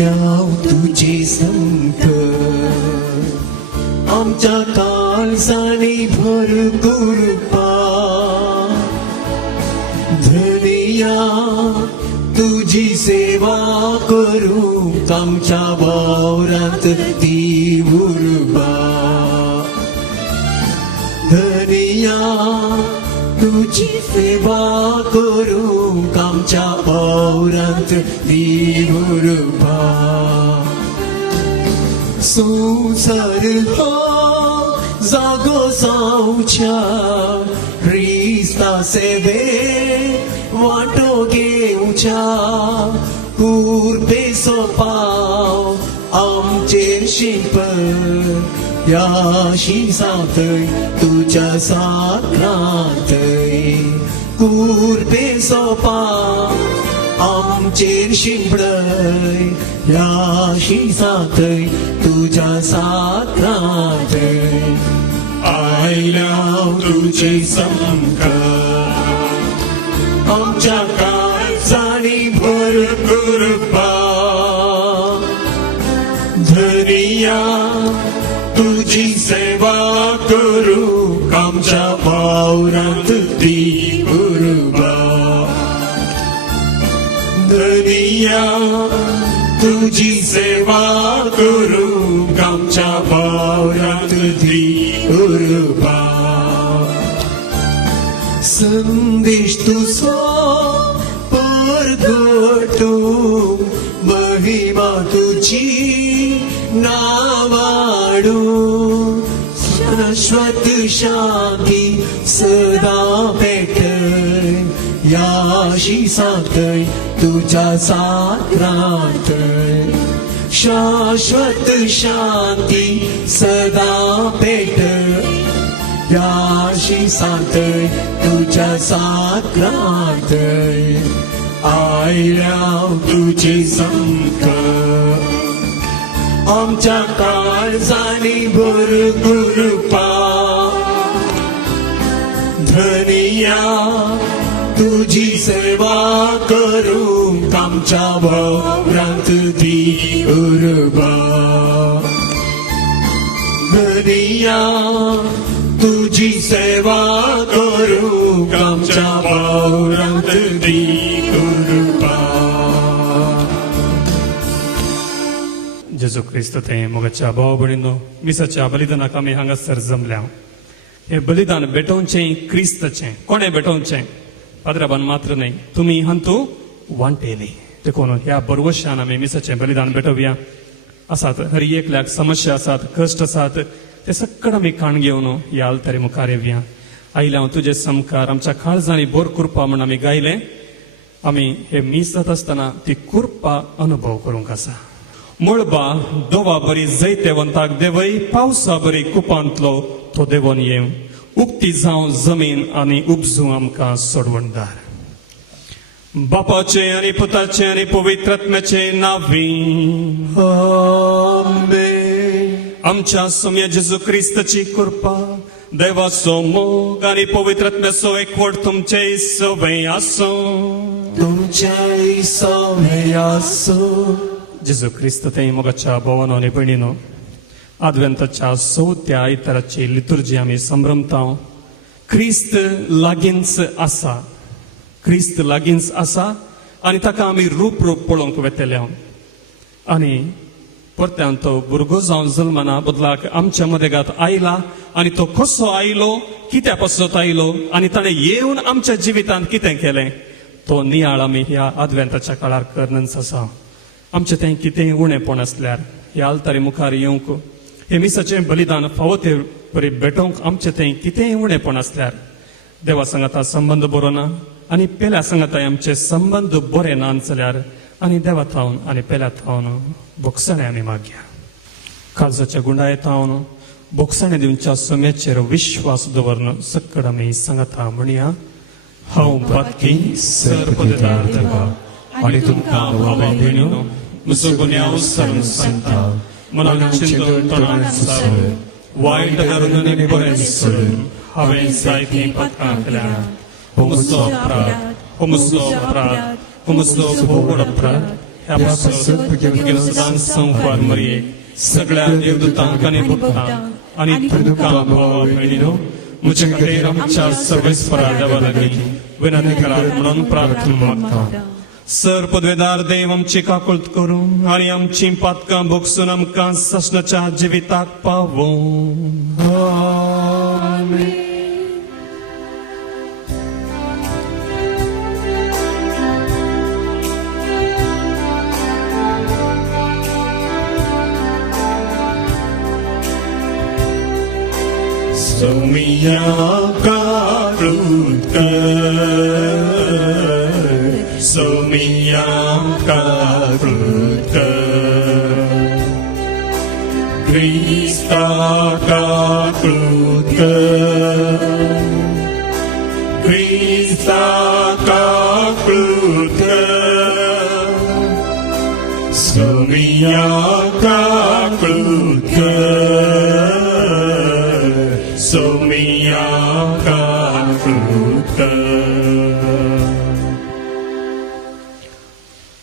आयल्याव तुझे संकट आमच्या काळजाने भर कृपा धनिया तुझी सेवा करू आमच्या वावरात ती उर्बा धनिया तुझी सेवा करू आमच्या वावरात ती उर्बा संसार हो जागो जाऊच्या ख्रिस्ता सेवे वाटो घेऊच्या कुर्बेचो पाव आमचेर शिंपय या शिसांतय तुझ्या साखरांतय कुर्बेचो पाव आमचेर शिंपडय या शिसांतय तुझ्या साखरांतय आयल्याव तुझे संकट आमच्या काळजाने भर कृपा धनिया तुझी सेवा करू आमच्या वावरात ती उर्बा धनिया तुझी सेवा करू आमच्या वावरात ती उर्बा संदेश तुझो परगटू महिमा तुझी नावाडू शाश्वत शांती सदा भेटय या शिसांतय तुझ्या साखरांतय शाश्वत शांती सदा भेटय या शिसांतय तुझ्या साखरांतय आयल्याव तुझे संकट आमच्या काळजाने भर कृपा धनिया तुझी सेवा करू आमच्या वावरात ती उर्बा धनिया तुझी सेवा करू आमच्या वावरात ती उर्बा जेजू क्रिस्त ते मोगाच्या भाव भयणींनो मिसाच्या बलिदानाक आमी हांगासर जमल्या हे बलिदान भेटोवचें क्रिस्तचें कोणे भेटोवचें पाद्राबान मात्र न्ही तुमी हंतू वांटेली देखून ह्या बरवशान आमी मिसाचें बलिदान भेटोवया आसात हर एकल्याक समस्या आसात कश्ट आसात ते सक्कड आमी काण घेवन ह्या आल्तारी मुखार येवया आयल्या तुजे समकार आमच्या काळजांनी बोर कुरपा म्हण आमी गायले आमी हे मीस जात आसतना ती कुरपा अनुभव करूंक आसा मुळबा दोवा बरी जैतेवंताक देवय पावसा बरी कुपांतलो तो देवोन येव उक्ती जावं जमीन आनी उपजू आमकां सोडवणदार बापाचे आनी पुताचे आनी पवित्रात्म्याचे नावी आमेन आमच्या सौम्य जेजू क्रिस्ताची कृपा देवाचो मोग आनी पवित्रात्म्याचो एकवट तुमचे सवय आसो तुमच्याय सवय आसो जेजू क्रिस्त ते मोगाच्या भोवानो आनी भयणीनो आदवेंताच्या चवथ्या आयताराची लितुर्जी आमी संभ्रमता क्रिस्त लागींच आसा आनी ताका आमी रूप पळोवंक वेतले आनी परत्यान तो भुरगो जावन जल्माना बदलाक आमच्या मदेगात आयला आनी तो कसो आयलो कित्या पासत आयलो आनी ताणें येवन आमच्या जिवितांत कितें केलें तो नियाळ आमी ह्या आदवेंताच्या काळार करनच आसा आमचें तें कितेंय उणेंपण आसल्यार ह्या आल्तारी मुखार येवंक हे मिसाचें बलिदान फावो ते परी भेटोवंक आमचें तें कितेंय उणेंपण आसल्यार देवा सांगाता संबंद बरो ना आनी पेल्या सांगाताय आमचे संबंद बरे ना जाल्यार आनी देवा थावन आनी पेल्या थावन बोगसाणे आमी मागया काळजाच्या गुंडाये थावन बोगसाणे दिवच्या सोम्याचेर विश्वास दवरन सक्कड आमी सांगाता म्हणया हांव बातकी सरपदार देवा आनी तुमकां भावां भयणीनो म्हजो गुन्यांव सरून सांगता मनान चिंतून तोंडान सुचोवन वायट धरून आनी बरें विसरून हांवें जायतीं पातकां केल्यात हो म्हजो अपराध हो म्हजो भोगड अपराध ह्या पासत तुगे सदां संवाद मरियेक सगळ्या देवदूतांक आनी भक्तांक आनी तुमकां भावा भयणीनो म्हजे खातीर आमच्या सर्वेस्परा देवा लागीं विनंती करात म्हणून प्रार्थना मागता सर पदवेदार देव आमची काकुळट करून आणि आमची पातकां भोगसून आमकां ससनाच्या जिविताक पावो आमेन. सोमिया काकुळट कर, सोमिया काकुळट कर, Krista काकुळट कर, Krista काकुळट कर, सोमिया काकुळट कर, सोमिया काकुळट कर.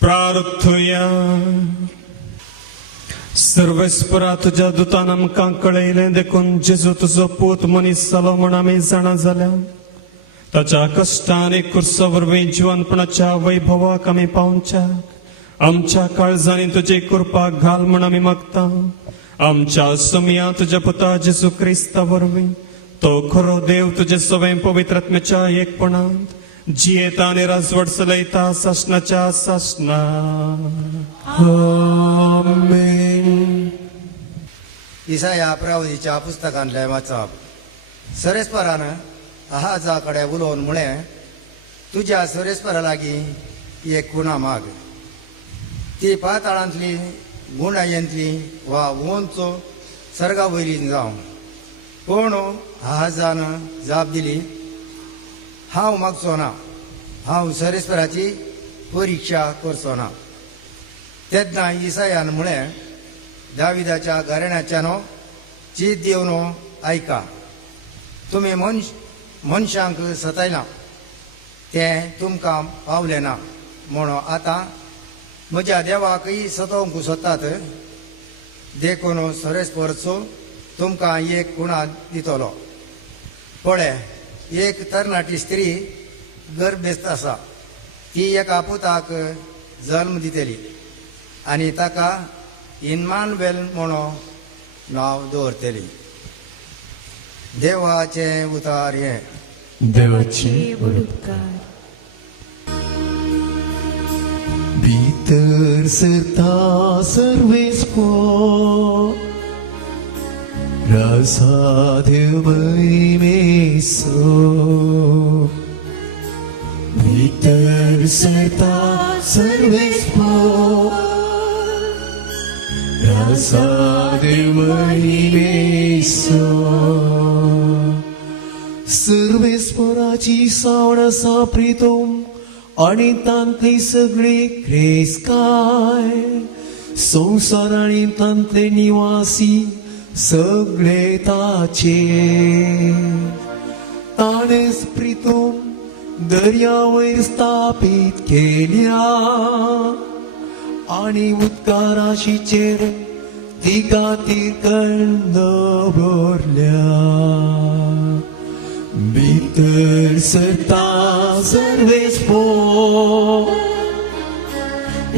प्रार्थया सर्वेस्परा तुझ्या दुतान आमकां कळयलें देखून जेजू तुजो पूत मनीस जालो म्हण आमी जाणा जाल्या ताच्या कश्टांनी कुर्सा वरवीं जिवनपणाच्या वैभवाक आमी पावच्याक आमच्या काळजांनी तुजी कृपा घाल म्हण आमी मागता आमच्या समिया तुज्या पुता जेजू क्रिस्ता वरवीं तो खरो देव तुजे सवय पवित्रात्म्याच्या एकपणांत जियेता आनी राजवट चलयता सासणाच्या सासणा आमेन. इसाया प्रवादीच्या पुस्तकांतले वाचप सरेस्परान आहाजा कडेन उलोवन म्हळें तुज्या सरेस्परा लागीं एक गुणा माग ती पाताळांतली गुणायेंतली वा वोंचो सर्गा वयली जावं पूण आहाजान जाप दिली हांव मागचो ना हांव सरेस्पराची परिक्षा करचो ना तेन्ना इसायान म्हळें दाविदाच्या घराण्याच्यानो चीत दिवनो आयका तुमी मनशांक सतायला तें तुमकां पावलें ना म्हणून आतां म्हज्या देवाकय सतोवंक सोदतात देखून सरेस्परचो तुमकां एक गुणा दितलो पळय एक तरणाटी स्त्री गर्भेस्त आसा ती एका पुताक जल्म दितली आनी ताका इन्मानवेल म्हणून नांव दवरतली देवाचे उतार हे देवाची भितर सरता सर्वेस्पर रासादेव महिमेसो भितर सरता सर्वेस्पर रासादेव महिमेसो सर्वेस्पराची सावण आसा प्रितम आणि तांतली सगळी क्रेस्काय संसार आणि तांतले निवासी सगळे ताचे ताणेच प्रितम दर्यावयर स्थापीत केल्या आणि उदकाराशीचेर तिगातीर कंद भरल्या भितर सरता सर्वेस्पर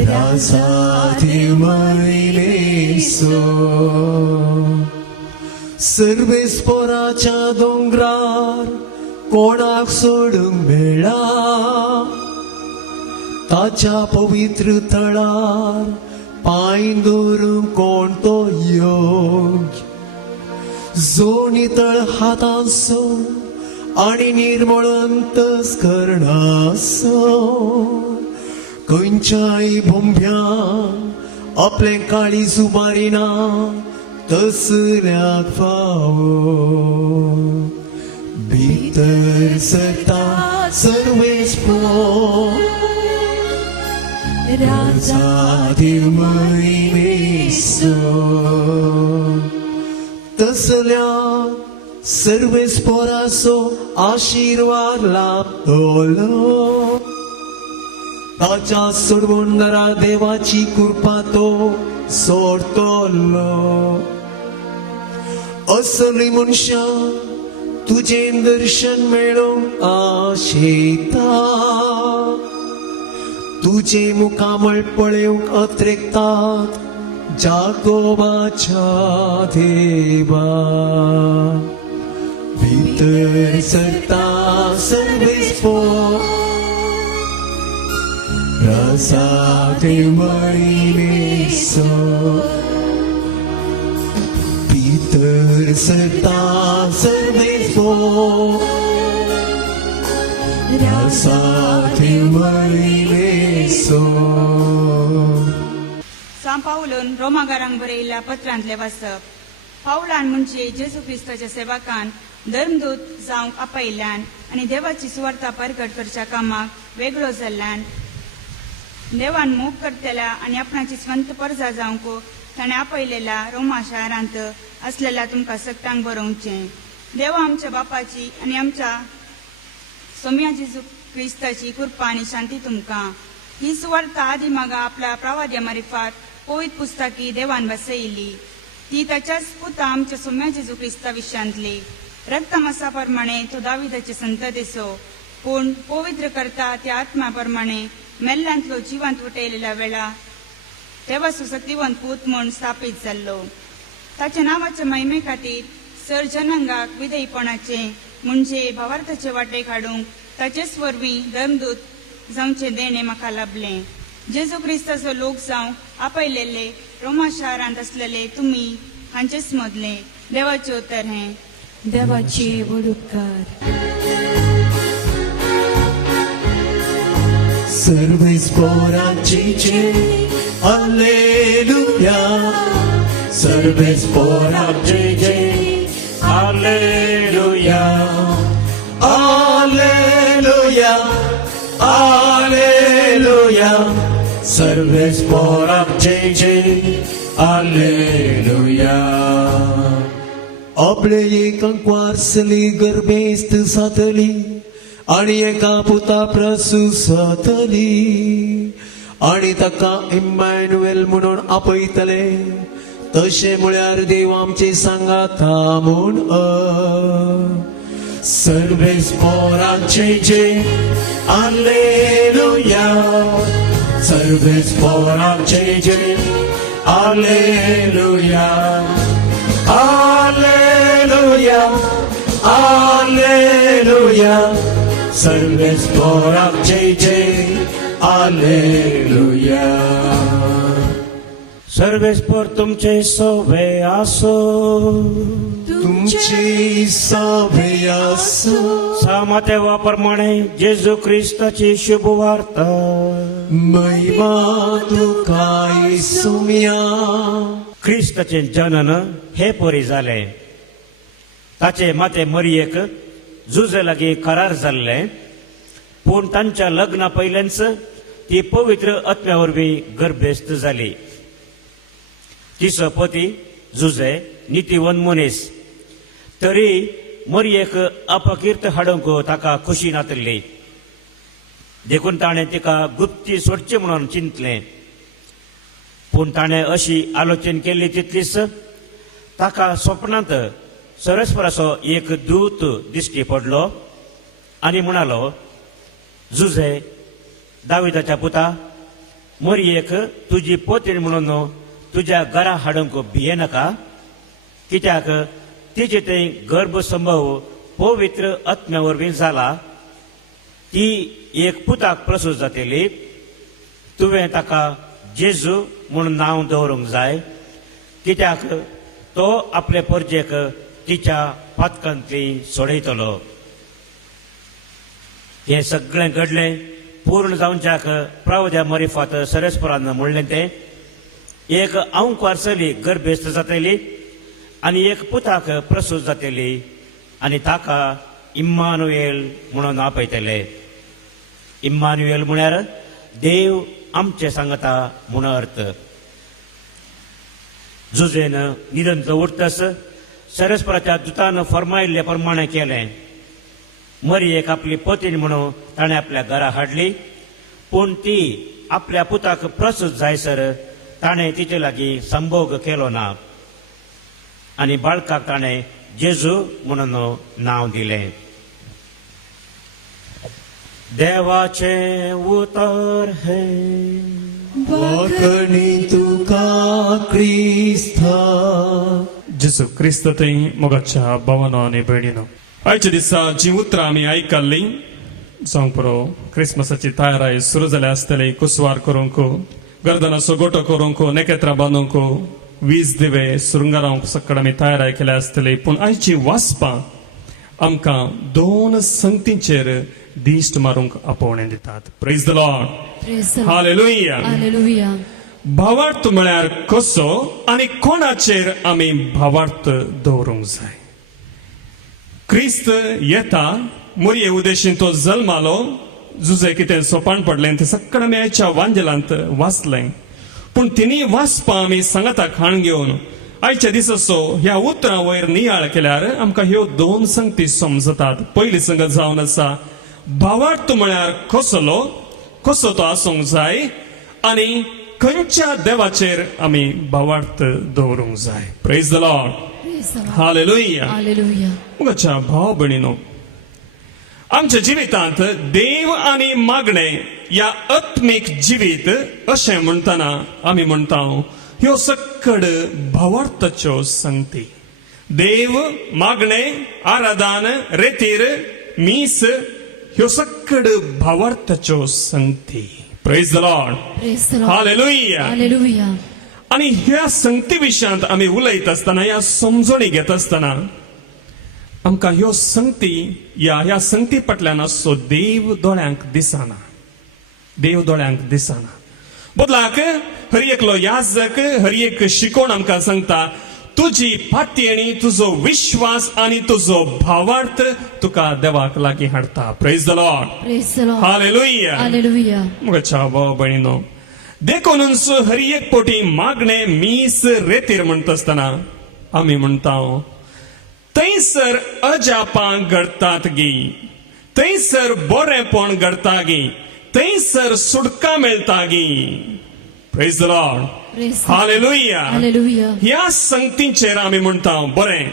रासादेव महिमेसो सर्वेस्पराच्या दोंगरार कोणाक सोडूंक मेळा ताच्या पवित्र थळार पांय दवरूंक कोण तो योग्य जो नितळ हातांचो आणि निर्मळ अंतस्करणाचो खंयच्याय भोंब्याक आपले काळी सुबारिना तसल्याक फावो भितर सरता सर्वेस्पर रासादेव महिमेसो तसल्या सर्वेस्पराचो आशीर्वाद लाभतलो ताच्या सोडवणारा देवाची कृपा तो सोडतलो असली मनशा तुझे दर्शन मेळोवंक आशेता तुझे मुखामळ पळेवंक अत्रेकतात जाकोबाच्या देवा भितर सरता सर्वेस रसाते महिमेसो भितर सरता सर्वेस रसाते महिमेसो. सांत पावलोन रोमाकारांक बरयल्ल्या पत्रांतले वाचप. पावलान म्हणजे जेजू क्रिस्ताच्या सेवकान धर्मदूत जावंक आपयल्यान आनी देवाची सुवार्ता परगट करच्या कामाक वेगळो जाल्ल्यान देवान मोग करतल्या आनी आपणाची स्वंत परजा जावंक ताणें आपयलेल्या रोमा शारांत असलेल्या तुमकां सक्तांक बरोवचें. देवा आमच्या बापाची आनी आमच्या सोम्या जेजू क्रिस्ताची कृपा आनी शांती तुमकां. ही सुवार्ता आदी मागा आपल्या प्रवाद्या मारिफात पवित्र पुस्तकी देवान बसयली. ती ताच्याच पुता आमच्या सोम्या जेजू क्रिस्ता विशयांतली. रक्तमासा प्रमाणे तो दाविदाचे संततेचो पूण पवित्र करता त्या आत्म्या प्रमाणे मेल्ल्यांतलो जिवंत उठयलेल्या वेळा तेव्हा सुसक्तिवंत पूत म्हूण स्थापीत जाल्लो. ताच्या नांवाच्या महिमे खातीर सर्जनांगाक विधेयपणाचे म्हणजे भावार्थाचे वाटे काडूंक ताचेच वरवीं धर्मदूत जावचे देणे म्हाका लाभले. जेजू क्रिस्ताचो लोक जावं आपयलेले रोमा शारांत असलेले तुम्ही हांचेच मदले. देवाचे उतर हें. देवाचे वडुपकार. सर्वेस पोरांचे हालेलुया सर्वेस पोरांचे हालेलुया हालेलुया हालेलुया सर्वेस पोरांचे हालेलुया. आपले एकांक वारसली गर्भेस्त जातली आणि एका पुता प्रसूत जातली आणि ताका इम्मॅन्युएल म्हणून आपयतले. तशे म्हळ्यार देव आमचे सांगाता म्हूण सर्वेस पोरांचे हालेलुया सर्वेस पोरांचे हालेलुया हालेलुया हालेलुया सर्वेस पोरांचे हालेलुया. सर्वेस पर तुमचे सवे आसो तुमची सभे आसो सामाते वाप्रमाणे जेजू क्रिस्ताची शुभ वार्ता महिमा तुका सुम्या. ख्रिस्ताचे जनन हे परी जाले. ताचे माते मरियेक जुजे लागीं करार जाल्ले पूण तांच्या लग्ना पयल्याच ती पवित्र आत्म्या वरवीं गर्भेस्त जाली. तिचो पती जुजे नितीवन मनीस. तरी मरियेक अपकीर्त हाडूंक ताका खुशी नातली देखून ताणें तिका गुप्ती सोडचें म्हणून चिंतलें. पूण ताणें अशी आलोचन केली तितलीच ताका स्वप्नांत सरस्वराचो एक दूत दिश्टी पडलो आनी म्हणालो, जुजे दाविदाच्या पुता मरियेक तुजी पोतीण म्हणून तुज्या घरा हाडूंक भियेनाका, कित्याक तिचे ते गर्भसंभव पवित्र आत्म्या वरवीं जाला. ती एक पुताक प्रसूत जातली. तुवें ताका जेजू म्हणून नांव दवरूंक जाय, कित्याक तो आपले परजेक तिच्या पातकांतली सोडयतलो. हे सगळें घडलें पूर्ण जावच्याक प्रवद्या मरिफात सरस्परान म्हणलें तें एक अंक वारसली गर्भेस्त जातली आनी एक पुताक प्रसूत जातली आनी ताका इम्मानुएल म्हणून आपयतले. इम्मानुएल म्हळ्यार देव आमचे सांगता म्हूण अर्थ. जुजेन निदंत उरतस सरस्पराच्या दुतान फरमायिल्ले प्रमाणे केलें. मरियेक आपली पतीन म्हणून ताणें आपल्या घरा हाडली. पूण ती आपल्या पुताक प्रसूत जायसर ताणें तिचे लागीं संभोग केलो ना आनी बाळकाक ताणें जेजू म्हणून नांव दिलें. देवाचे उतर हे वाकणी तुका क्रिस्ता. जेसू क्रिस्त थंय मोगाच्या भावानो आनी भयणीनो, आयच्या दिसा जी उतरां आमी आयकल्ली जावं पुरो क्रिसमसाची तयाराय सुरू जाल्या आसतली. कुसवार करूंक, गर्दनाचो गोटो करूंक, नेकेत्रां बांदूंक, वीज दिवे सुरुंगार रावंक सकड आमी तयाराय केल्या आसतली. पूण आयची वाचपां आमकां दोन संगतींचेर दिश्ट मारूंक आपोवणें दितात. Praise the Lord. Praise the Lord. Hallelujah. Hallelujah. भावार्थ म्हळ्यार कसो आनी कोणाचेर आमी भावार्थ दवरूंक जाय. क्रिस्त येता मोरये उद्देशीन तो जल्मालो, जुजे कितें सोपान पडलें ते सक्कड आमी आयच्या वांजेलांत वाचलें. पूण तिनी वाचपां आमी सांगाताक हाण घेवन आयच्या दिसाचो ह्या उतरां वयर नियाळ केल्यार आमकां ह्यो दोन संगती समजतात. पयली संगत जावन आसा भावार्थ म्हळ्यार कसो तो आसूंक जाय आनी खंयच्या देवाचेर आमी भावार्थ दवरूंक जाय. Praise the Lord. Praise the Lord. Hallelujah. Hallelujah. मुगाच्या भाव भयणीनो, आमच्या जिवितांत देव आनी मागणे या आत्मीक जिवीत अशें म्हणटाना आमी म्हणटा ह्यो सक्कड भावार्थाच्यो संगती. देव, मागणे, आराधन, रेतीर, मीस ह्यो सक्कड भावार्थाच्यो संगती. Praise the Lord. Praise the Lord. Hallelujah. Hallelujah. आणि ह्या संगती विशयांत आमी उलयत आसतना, ह्या समजणी घेत आसतना आमकां ह्यो संगती ह्या संगती फाटल्यान असो देव दोळ्यांक दिसना. देव दोळ्यांक दिसना. बदलाक हर एकलो याजक, हर एक शिकोण आमकां सांगता तुजी पातयेणी, तुजो विश्वास आनी तुजो भावार्थ तुका देवाक लागीं हाडटा. Praise the Lord. Praise the Lord. Hallelujah. Hallelujah. मुगाच्या भाव भयणीनो, देखूनच हर एक पोटी मागणे, मीस, रेतीर म्हणटा आसतना आमी म्हणटा थंयसर अजापां घडटात गी, थंयसर बरेपण घडटा गी, थंयसर सुटका मेळटा गी. Praise the Lord. Praise the Lord. Hallelujah. Hallelujah. ह्या संगतींचेर आमी म्हणटा बरें,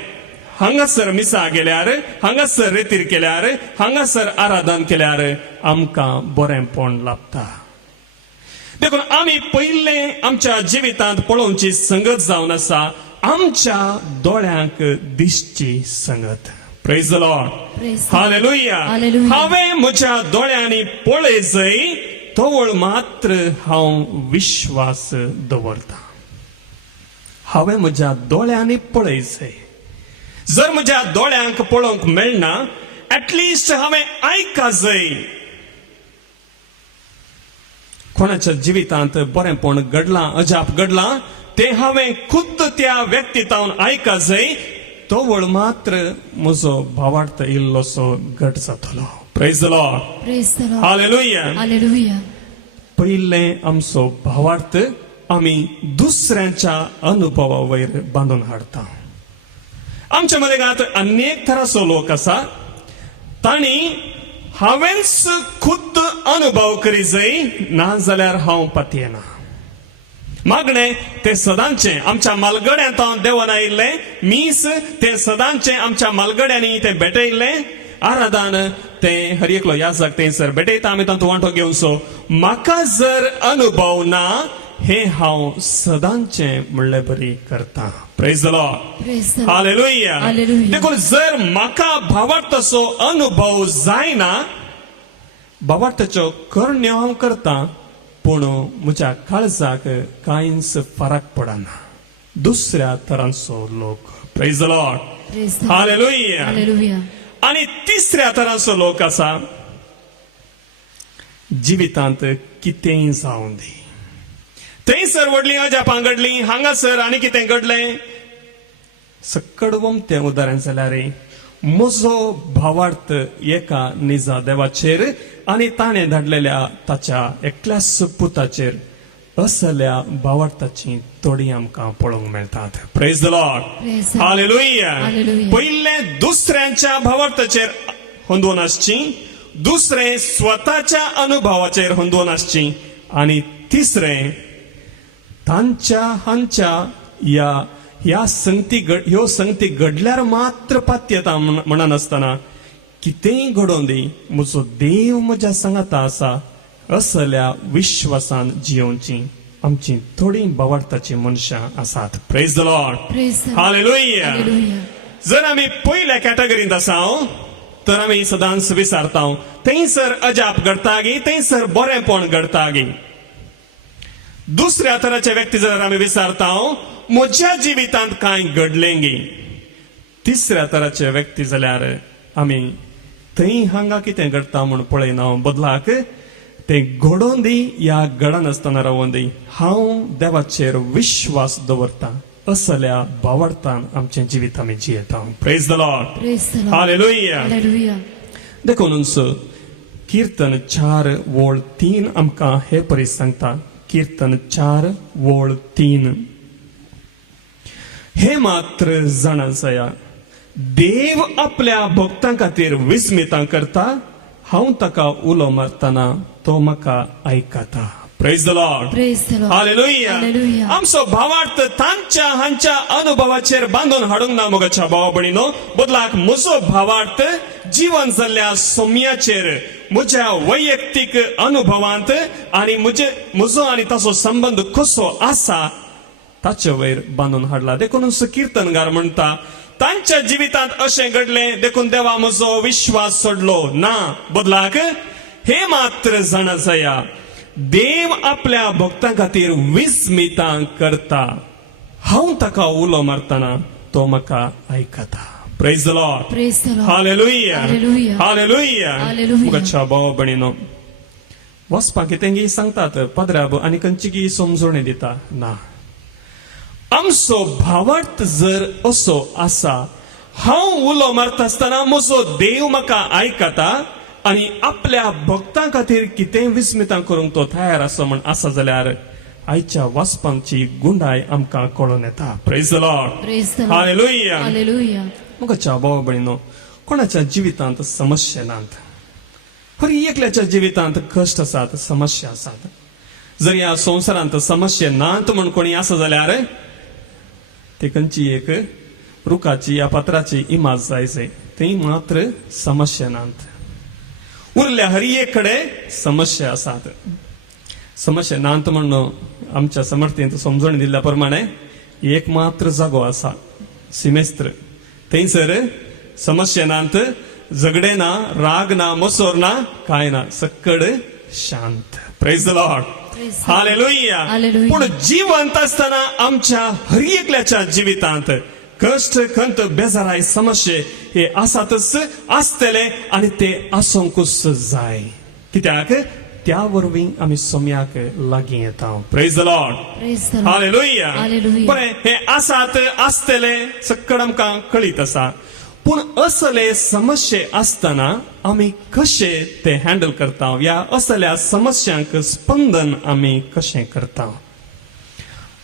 हांगासर मिसा गेल्यार, हांगासर रेतीर केल्यार, हांगासर आराधन केल्यार आमकां बरेंपण लाभता. देखून आमी पयले आमच्या जिवितांत पळोवची संगत जावन आसा आमच्या दोळ्यांक दिसची संगत. Praise the Lord. Praise the Lord. Hallelujah. Hallelujah. हांवें म्हज्या दोळ्यांनी पळय जय तोवळ मात्र हांव विश्वास दवरता. हांवें म्हज्या दोळ्यांनी पळय जय. जर म्हज्या दोळ्यांक पळोवंक मेळना, ऍटलिस्ट हांवें आयका जय. कोणाच्या जिवितांत बरेंपण घडलां, अजाप घडलां, ते हांवें खुद्द त्या व्यक्तीतावन आयका जय, तोवळ मात्र म्हजो भावार्थ इल्लोसो घट जातलो. Praise the Lord. Praise the Lord. Hallelujah. Hallelujah. पयले आमचो भावार्थ आमी दुसऱ्यांच्या अनुभवा वयर बांदून हाडटा. आमच्या मदेगांत अनेक तराचो लोक आसा, तांणी हांवेंच खुद्द अनुभव करी जय, ना जाल्यार हांव पातयेना. मागणे ते सदांचे आमच्या मालगड्यांत देवन आयिल्ले, मीस ते सदांचे आमच्या मालगड्यांनी ते भेटयिल्ले, आराधन ते हर एकलो याजक थंयसर भेटयता, आमी तांचो वांटो घेवन. सो म्हाका जर अनुभव ना, हे हांव सदांचे म्हणले बरी करता. Praise the Lord. Praise the Lord. Hallelujah. Hallelujah. देखून जर म्हाका भावार्थाचो अनुभव जायना, भावार्थाच्यो करण्यो हांव करता, पूण म्हज्या काळजाक कांयच फरक पडना. दुसऱ्या तरांचो लोक. Praise the Lord. Praise the Lord. Hallelujah. Hallelujah. आणि तिसऱ्या तरांचो लोक आसा, जिवितांत कितेंय जावं दी, थंयसर व्हडलीं अजापां घडलीं, हांगासर आनी कितें घडलें, सक्कड वमतें उदाहरण जाल्यार म्हजो भावार्थ एका निजा देवाचेर आनी ताणें धाडलेल्या ताच्या एकल्याच पुताचेर असल्या भावार्थाची तोडी आमकां पळोवंक मेळटात. Praise the Lord. Praise the Lord. Hallelujah. Hallelujah. पयले दुसऱ्यांच्या भावार्थाचेर होंदून आसची, दुसरें स्वताच्या अनुभवाचेर हुंदून आसची आणि तिसरें तांच्या हांच्या ह्या संगती घडल्यार मात्र पात्यता म्हणून आसतना कितेंय घडोवन दी म्हजो देव म्हज्या सांगाता आसा असल्या विश्वासान जियोवची आमची थोडी बावडताची मनशां आसात. Praise the Lord. Praise the Lord. Hallelujah. Hallelujah. जर आमी पयल्या कॅटेगरींत आसा तर आमी सदांच विचारता थंयसर अजाप घडटा गी थंयसर बरेंपण घडटा गी. दुसऱ्या तराचे व्यक्ती जर आमी विचारता म्हज्या जिवितांत कांय घडलें गी. तिसऱ्या तराचे व्यक्ती जाल्यार आमी थंय हांगा कितें घडटा म्हूण पळयना बदलाक तें घडोवन दी या घडनासतना रावोवन दी हांव देवाचेर विश्वास दवरतां असल्या बावडतान आमचें जिवीत आमी जियेता. Praise the Lord. Praise the Lord. Hallelujah. Hallelujah. देखून कीर्तन 4:3 आमकां हे परी सांगता. कीर्तन 4:3 हे मात्र जाणा जाया देव आपल्या भक्तां खातीर विस्मितां करता हांव ताका उलो मारतना तो म्हाका आयकता. Praise the Lord. Praise the Lord. Hallelujah. Hallelujah. आमचो भावार्थ तांच्या हांच्या अनुभवाचेर बांदून हाडूंक ना मोगाच्या भावा भयणीनो बदलाक म्हजो भावार्थ जीवन जाल्ल्या सोम्याचेर म्हज्या वैयक्तीक अनुभवांत आणि म्हजो आनी ताचो संबंध कसो आसा ताचे वयर बांदून हाडला. देखून कीर्तनगार म्हणटा तांच्या जिवितांत अशें घडलें देखून देवा म्हजो विश्वास सोडलो ना बदलाक हे मात्र जाणा जाया देव आपल्या भक्तां खातीर विस्मितां करता हांव ताका उलो मारतना तो म्हाका आयकता. Praise the Lord. Praise the Lord. Hallelujah. Hallelujah. Hallelujah. Hallelujah. मुगाच्या भाव भयणीनो वचपाक तेंगी सांगतात पदराब आनी खंयची समजोणी दिता ना. आमचो भावार्थ जर असो आसा हांव उलो मारता आसतना म्हजो देव म्हाका आयकता आणि आपल्या भक्तां खातीर कितें विस्मितां करूंक तो तयार आसा म्हण आसा जाल्यार आयच्या वाचपांची गुंडाय आमकां कळून येता. Praise the Lord. Praise the Lord. Hallelujah. Hallelujah. मुगाच्या भाव भयणीनो कोणाच्या जिवितांत समस्या नात. हर एकल्याच्या जिवितांत कश्ट आसात समस्या आसात. जर ह्या संवसारांत समस्या नात म्हण कोणी आसा जाल्यार ते खंयची एक रुखाची या पत्राची इमाज जायचे थंय मात्र समस्या नात. उरल्या हर एक कडेन समस्या आसात. समस्या नात म्हणून आमच्या समर्थेंत समजून दिल्ल्या प्रमाणे एक मात्र जागो आसा सिमेस्त्र थंयसर समस्या नात झगडे ना राग ना मसोर ना काय ना सक्कड शांत. Praise the Lord. Praise the Lord. Hallelujah. Hallelujah. पण जिवंत असताना आमच्या हर एकल्याच्या जिवितांत कष्ट खंत बेजाराय समस्ये हे आसातच आसतले आणि ते आसूंकूच जाय कित्याक त्या वरवीं आमी सोम्याक लागीं येता. Praise the Lord. Praise the Lord. Hallelujah. Hallelujah. बरें हे आसात आसतले सक्कड आमकां कळीत आसा पूण असले समस्ये आसतना आमी कशे ते हँडल करता या असल्या समस्यांक स्पंदन आमी कशें करता.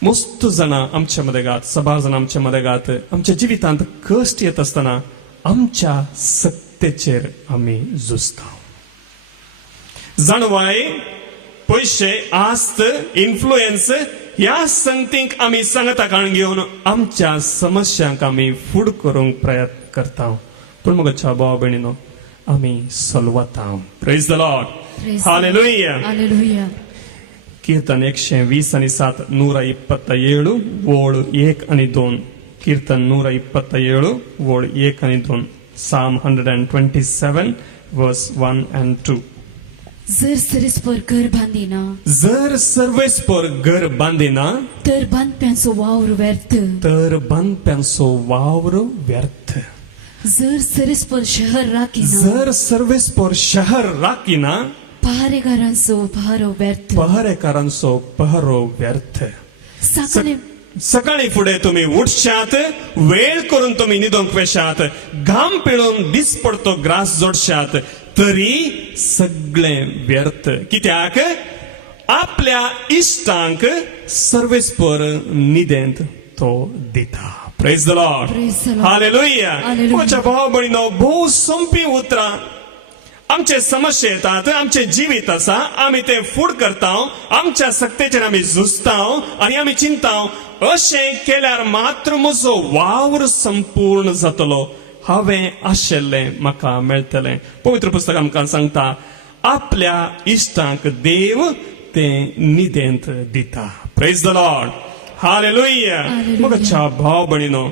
मस्त जाणां आमच्या मदें गात सबार जाणां आमच्या मदें गात आमच्या जिवितांत कश्ट येत आसतना आमच्या सत्तेचेर आमी झुजता. जाणवाय पयशे आस्त इन्फ्लुएन्स ह्या संगतींक आमी सांगताकान घेवन आमच्या समस्यांक आमी फूड करूंक प्रयत्न करता पूण मुगाच्या भावा भयणीनो आमी सलवता. Praise the Lord. Praise the Lord. Hallelujah. Hallelujah. कीर्तन 127 127 ओळ 1 आणि 2 कीर्तन 127 ओळ 1 आणि 2 Psalm 127 verse 1 and 2. जर सरेस्पर घर बांदिना जर सर्वेस्पर घर बांदिना तर बांदप्यांचो वावर व्यर्थ. तर बांदप्यांचो वावर व्यर्थ. जर सरेस्पर शहर राखिना जर सर्वेस्पर शहर राखिना पहारेकारांचो पहारो व्यर्थ. पहरेकारांचो पहरो व्यर्थ. सकाळी सकाळी फुडें तुम्ही उठशात वेळ करून तुम्ही न्हिदोंक वेशात घाम पिळून दीस पडतो ग्रास जोडशात तरी सगळें व्यर्थ कित्याक आपल्या इश्टांक सर्वेस्पर न्हिदेंत तो दिता. Praise the Lord. Praise the Lord. Hallelujah. Hallelujah. म्हज्या भाव भयणीनो भोव सोंपी उतरां आमचे समस्या येतात आमचे जिवीत आसा आमी ते फूड करता आमच्या सक्तेचेर आमी झुजता आनी आमी चिंता अशें केल्यार मात्र म्हजो वावर संपूर्ण जातलो हांवें आशिल्लें म्हाका मेळटलें पवित्र पुस्तक आमकां सांगता आपल्या इश्टांक देव ते निदेंत दिता प्रेज द लॉर्ड हालेलुया मोगाच्या भाव भयणीनो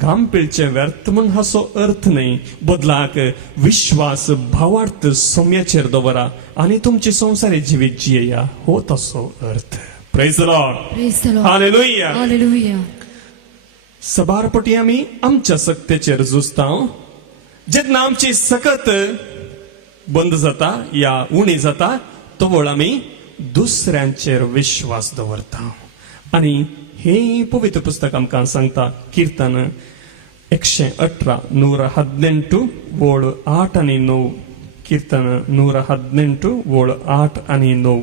घाम पिळचे व्यर्थ म्हण हाचो अर्थ न्ही बदलाक विश्वास भावार्थ सौम्याचेर दवरा आनी तुमची संवसारी जिवीत जियेया हो तसो अर्थ praise the Lord Praise the Lord. Hallelujah Hallelujah. सबारपटी आमी आमच्या सक्तेचेर झुजता जेन्ना आमची सकत बंद जाता या उणी जाता तवळ आमी दुसऱ्यांचेर विश्वास दवरता आनी हे पवित्र पुस्तक आमकां सांगता कीर्तन 118 118 ओळ 8 आनी 9 कीर्तन 118 ओळ 8 आनी 9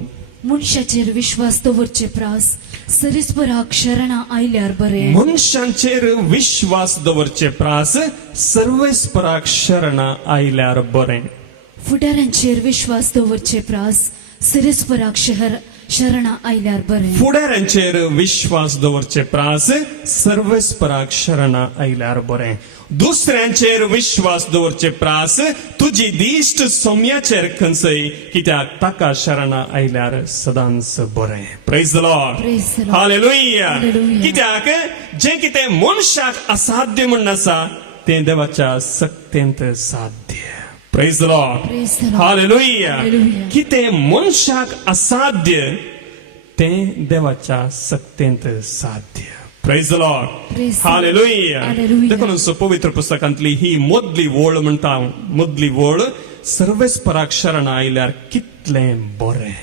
मनशाचेर विश्वास दवरचे प्रास सरीसपराक शरणा आयल्यार बरें मनशांचेर विश्वास दवरचे प्रास सर्वेस्पराक शरणा आयल्यार बरें फुडाऱ्यांचेर विश्वास दवरचे प्रास सरीसपराक शरणा आयल्यार बरें फुडाऱ्यांचेर विश्वास दवरचे प्रास सर्वेस्पराक शरणा आयल्यार बरें दुसऱ्यांचेर विश्वास दवरचे प्रास तुजी दिश्ट सौम्याचेर खंयचय कित्याक ताका शरणा आयल्यार सदांच बरें praise the Lord Praise the Lord. Hallelujah Hallelujah. कित्याक जे कितें मनशाक असाध्य म्हण आसा तें देवाच्या सक्तेंत साध्य praise the Lord Praise the Lord. Hallelujah Hallelujah. कितें मनशाक असाध्य तें देवाच्या सक्तेंत साध्य praise the Lord Praise the- hallelujah Hallelujah. देखून पवित्र पुस्तकांतली ही मदली वोळ म्हणटा मदली वोळ सर्वेस्पराक शरण आयल्यार कितलें बरें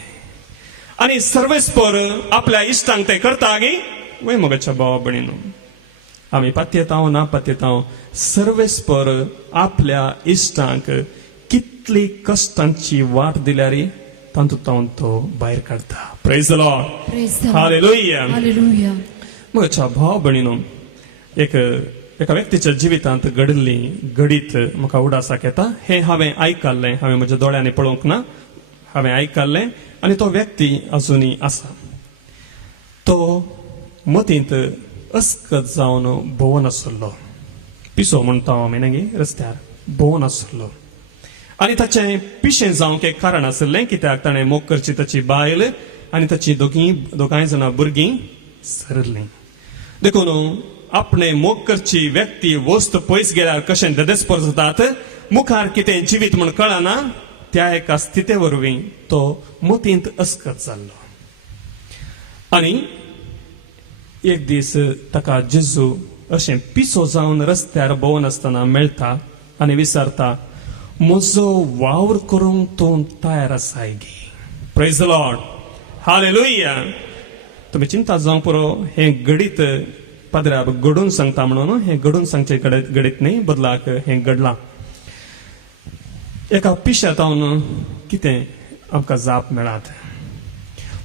आनी सर्वेस्पर आपल्या इश्टांक ते करता गे वय मोगाच्या भावा भयणीनो आमी पातयेता ना पातयेता सर्वेस्पर आपल्या इश्टांक कितली कश्टांची वाट दिल्यार तातूंत तो भायर काडता praise the Lord Praise the Lord. Hallelujah Hallelujah. म्हज्या भाव भयणीनो एका व्यक्तीच्या जिवितांत घडिल्ली घडीत म्हाका उडासाक येता हे हांवें आयकल्लें हांवें म्हज्या दोळ्यांनी पळोवंक ना हांवें आयकल्लें आनी तो व्यक्ती अजुनी आसा तो मतींत अस्कत जावन भोंवन आसलो पिसो म्हणटा आमी नगे रस्त्यार भोंवन आसलो आनी ताचें पिशें जावंक एक कारण आसलें कित्याक ताणें मोग करची ताची बायल आनी ताची दोगांय जाणां भुरगीं सरलीं देखून आपणे मोग करची व्यक्ती वस्त पयस गेल्यार कशें देदेस्पर जातात मुखार कितें जिवीत म्हण कळना त्या एका स्थिते वरवीं तो मतींत अस्कत जाल्लो आनी एक दीस ताका जेजू अशें पिसो जावन रस्त्यार भोंवन आसतना मेळटा आनी विचारता म्हजो वावर करूंक तूं तयार आसाय गे प्रेज द लॉर्ड हालेलुया तुम्ही चिंता जावंक पुरो हे घडीत पाद्र्याक घडून सांगता म्हणून हे घडून सांगचे घडीत न्ही बदलाक हे घडलां एका पिश्यांतावन कितें आमकां जाप मेळात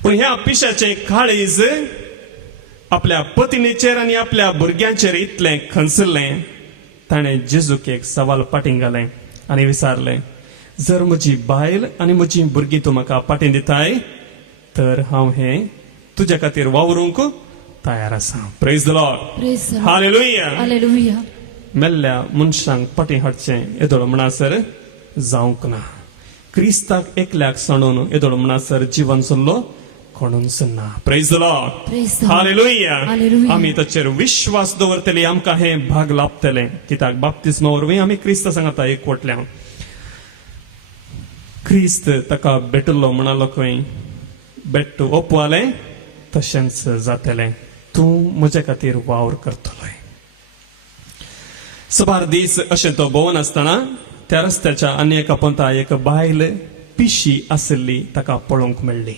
पूण ह्या पिश्याचें काळीज आपल्या पत्नीचेर आनी आपल्या भुरग्यांचेर इतलें खंचरलें ताणें जेजूक एक सवाल फाटीं घालें आनी विचारलें जर म्हजी बायल आनी म्हजी भुरगीं तूं म्हाका फाटीं दिताय तर हांव हें तुज्या खातीर वावरूंक तयार आसा praise the Lord Praise the Lord. Hallelujah Hallelujah. मेल्ल्या मनशांक फाटीं हाडचें येदोळ म्हणसर जावंक ना क्रिस्ताक एकल्याक सणून येदोळ म्हणसर जीवन चल्लो कोणूच ना praise the Lord Praise the Lord. Hallelujah Hallelujah. आमी ताचेर विश्वास दवरतली आमकां हे भाग लाभतले कित्याक बाप्तिस्मा वरवीं आमी क्रिस्ता सांगता एकवटल्या क्रिस्त ताका भेटलो म्हणालो खंय भेट्ट ओपवालें तशेंच जातलें तूं म्हजे खातीर वावर करतलोय सबार दीस अशें तो भोंवन आसतना त्या रस्त्याच्या आनी एका पंथा एक बायल पिशी आसली ताका पळोवंक मेळ्ळी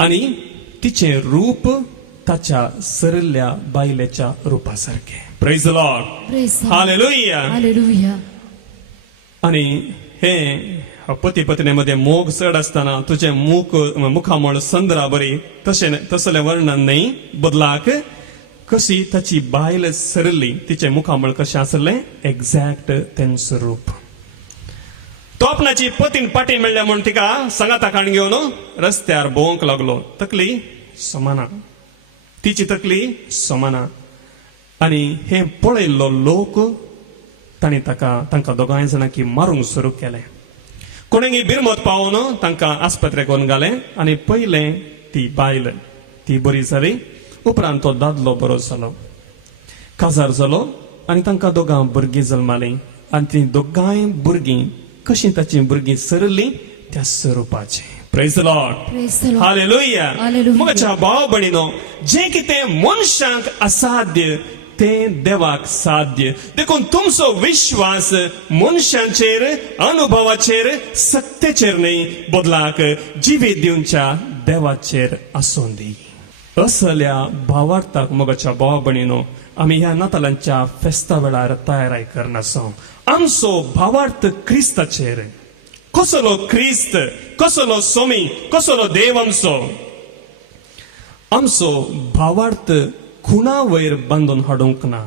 आनी तिचें रूप ताच्या सरल्या बायलेच्या रुपा सारकें praise the Lord Praise the Lord. Hallelujah Hallelujah. आनी हे पती पत्नीमध्ये मोग चड आसतना तुझे मुखामळ संद्रा बरी तसले वर्णन न्ही बदलाक कशी ताची बायल सरली तिचे मुखामळ कशें आसलें एक्झॅक्ट तेंच रूप तो आपणाची पतीन पाटीन मेळ्ळ्या म्हूण तिका सांगाता काण घेवन रस्त्यार भोवंक लागलो. तकली समाना, तिची तकली समाना. आनी हे पळयल्लो लोक तांणी तांकां दोगांय जाणांकी मारूंक सुरू केलें. कोणेंय बिरमत पावोवन तांकां आस्पत्रेक व्हरून घालें. आनी पयलें ती बायल ती बरी जाली. उपरांत तो दादलो बरो जालो, काजार जालो. आनी तांकां दोगां भुरगीं जल्मालीं. आनी ती दोगांय भुरगीं कशीं ताची भुरगीं सरलीं त्या स्वरुपाची. Praise the Lord. Praise the Lord. Hallelujah. Hallelujah. म्हज्या भाव भयणीनो, जें कितें मनशांक असाध्य तें देवाक साध्य. देखून तुमचो विश्वास मनशांचेर, अनुभवाचेर, सत्तेचेर न्ही, बदलाक जिवीत दिवच्या देवाचेर आसूं दी. असल्या भावार्थाक मोगाच्या भाव भयणीनो, आमी ह्या नातालांच्या फेस्ता वेळार तयाराय करनासो. आमचो भावार्थ क्रिस्ताचेर. कसलो क्रिस्त, कसलो सोमी, कसलो देव आमचो. आमचो भावार्थ खुणा वयर बांदून हाडूंक ना,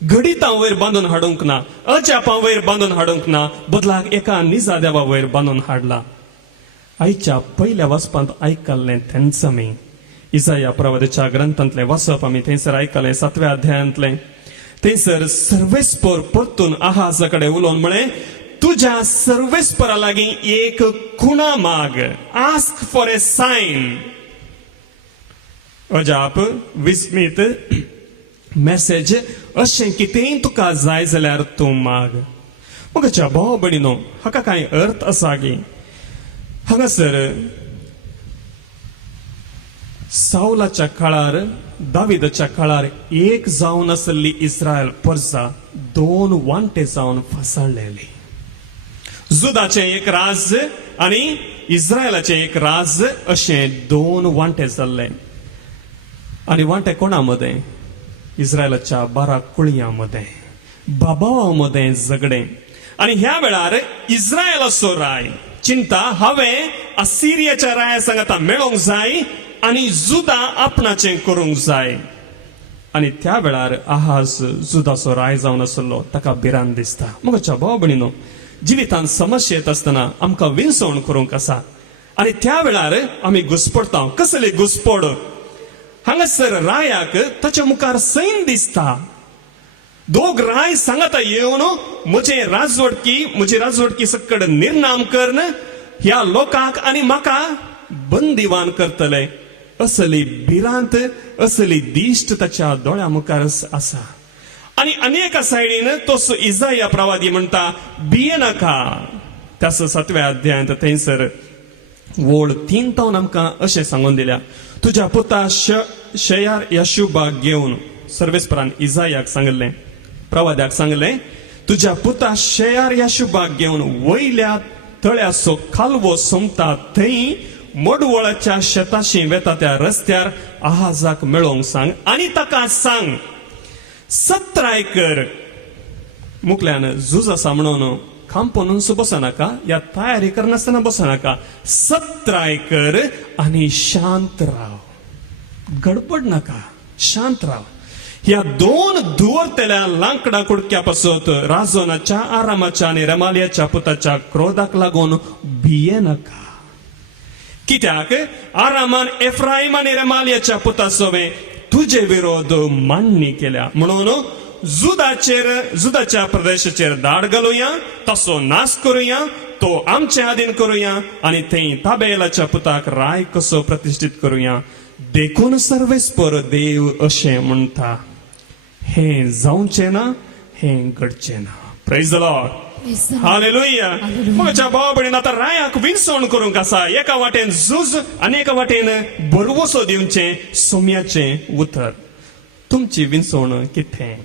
घडितां वयर बांदून हाडूंक ना, अजापां वयर बांदून हाडूंक ना, बदलाक एका निजा देवा वयर बांदून हाडला. आयच्या पयल्या वाचपांत आयकल्लें तेंच आमी इसाया प्रवादीच्या ग्रंथांतलें वाचप आमी थंयसर आयकलें 7व्या अध्यायांतलें. थंयसर सर्वेस्पर परतून आहाजा कडेन उलोवन म्हळें, तुज्या सर्वेस्परा लागीं एक खुणा माग. Ask for a sign. अजाप, विस्मीत, मेसेज अशें कितेंय तुका जाय जाल्यार तूं माग. मोगाच्या भाव भयणीनो, हाका कांय अर्थ आसा गी. हांगासर सावलाच्या काळार, दाविदाच्या काळार एक जावन आसली इस्रायल प्रजा 2 वांटे जावन फसाळलेली. जुदाचे एक राज आनी इस्रायलाचे एक राज अशें 2 वांटे जाल्ले. आनी वांटे कोणा मदें? इस्रायलाच्या 12 कुळयां मदें, बाबावां मदें झगडें. आनी ह्या वेळार इस्रायलाचो राय चिंता, हांवें असिरियाच्या राया सांगाता मेळोंक जाय आनी जुदा आपणाचें करूंक जाय. आनी त्या वेळार आहाज जुदाचो राय जावन आसलो, ताका भिरांत दिसता. मोगाच्या भाव भयणीनो, जिवितांत समस्या येत आसतना आमकां विंसवण करूंक आसा. आनी त्या वेळार आमी घुस्पडटा. कसली घुस्पड? हांगासर रायाक ताच्या मुखार सैन दिसता. दोग राय सांगाता येवन म्हजी राजवडकी सकड निर्नाम करन ह्या लोकांक आनी म्हाका बंदिवान करतले. असली भिरांत, असली दिश्ट ताच्या दोळ्या मुखार आसा. आनी अनेका सायडीन तोच इसाया प्रवादी म्हणटा, भियेनाका. त्याच 7व्या अध्यायांत थंयसर वोळ 3 तावन आमकां अशें सांगून दिल्या, तुज्या पुता शयार याशुबाक घेवन. सर्वेस्परान इसायाक सांगलें, प्रवाद्याक सांगलें, तुज्या पुता शयार याशुबाक घेवन वयल्या तळ्याचो कालवो सोमता थंय मडवळाच्या शेताशी वेता त्या रस्त्यार आहाजाक मेळोंक सांग. आनी ताका सांग, सत्राय कर. मुखल्यान झूज आसा म्हणून खांपोन बसनाका, या तयारी करनासतना बसनाका. सत्राय कर आनी शांत राव. गडबड नाका, शांत राव. ह्या 2 दुवरतेल्या लांकडा कुडक्या पासत राजोनाच्या, आरामाच्या आनी रेमालियाच्या पुताच्या क्रोधाक लागून भियेनाका. कित्याक आरामान एफ्राईम आनी रेमालियाच्या पुता सोवे तुजे विरोध मांडणी केल्या. म्हणून जुदाच्या प्रदेशाचेर दाड घालुया, तसो नाश करुया, तो आमचे आधीन करुया आनी थंय ताबेलाच्या पुताक राय कसो प्रतिष्ठीत करुया. देखून सर्वेस्पर देव अशें म्हणटा, हें जावचें ना, हें घडचें ना. Praise the Lord. Praise the Lord. Hallelujah. म्हज्या भाव भयणीन, आतां रायाक विंसवण करूंक आसा. एका वाटेन झूज आनी एका वाटेन बरवसो दिवचें सोम्याचें उतर. तुमची विंसवण कितें?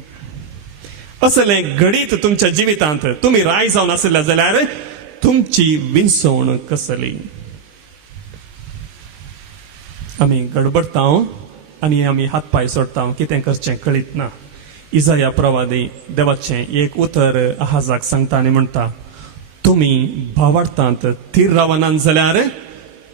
असलें घडीत तुमच्या जिवितांत तुमी राय जावन आसल्या जाल्यार तुमची विंसवण कसली? आमी गडबडटा आनी आमी हात पाय सोडटा, कितें करचें कळीत ना. इसाया प्रवादी देवाचें एक उतर आहाजाक सांगता आनी म्हणटा, तुमी भावार्थांत थीर रावनात जाल्यार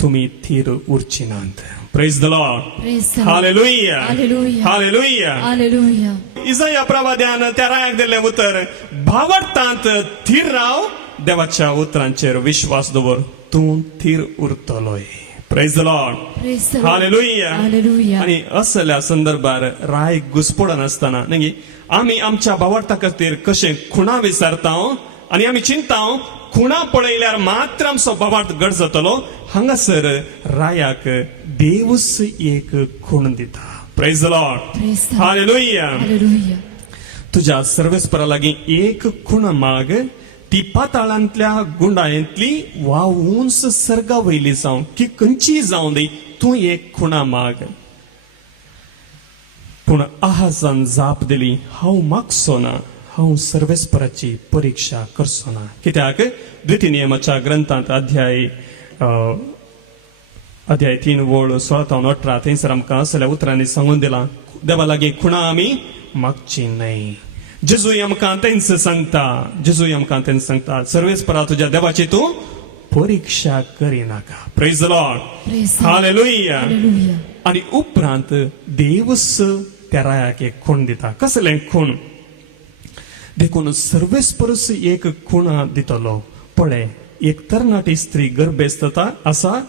तुमी their उरचिनात. Praise the Lord. Praise the Lord. Hallelujah. Hallelujah. Hallelujah. Hallelujah. Isaiah प्रवाद्यान त्या रायाक दिल्लें उतर, भावार्थांत थीर राव, देवाच्या उतरांचेर विश्वास दवर तूं their उरतलोय. Praise the Lord. Praise the Lord. Hallelujah. Hallelujah. आणि असल्या संदर्भार राय घुसपड नासतना न्ही आमी आमच्या भावार्था खातीर कशें खुणा विचारता आणि आमी चिंता खुणा पळयल्यार मात्र आमचो भावार्थ घट जातलो. हांगासर रायाक देवच एक खूण दिता. Praise the Lord. Praise the Lord. Hallelujah. Hallelujah. तुझ्या सर्वेस्परा लागीं एक खूण माग ती पाताळांतल्या गुंडायेंतली वा उंच सर्गा वयली जावं की खंयची जावं दी तूं एक खुणा माग. पूण आहाजान जाप दिली हांव मागचो ना, हांव सर्वेस्पराची परीक्षा करचो ना. कित्याक द्वितीय नियमाच्या ग्रंथांत अध्याय 3 वळ 16-18 थंयसर आमकां असल्या उतरांनी सांगून दिलां देवा लागीं खुणा आमी मागची न्हय. जेजूय आमकां तेंच सांगता सर्वेस्परा तुज्या देवाची तूं परीक्षा करिनाका. Praise the Lord. Praise the Lord. Hallelujah. Hallelujah. आणि उपरांत देवच त्या रायाक एक खूण दिता. कसलें खूण? देखून सर्वेस्परस एक खूण दितलो. पळय एक तरणाटी स्त्री गर्भेस्त आसा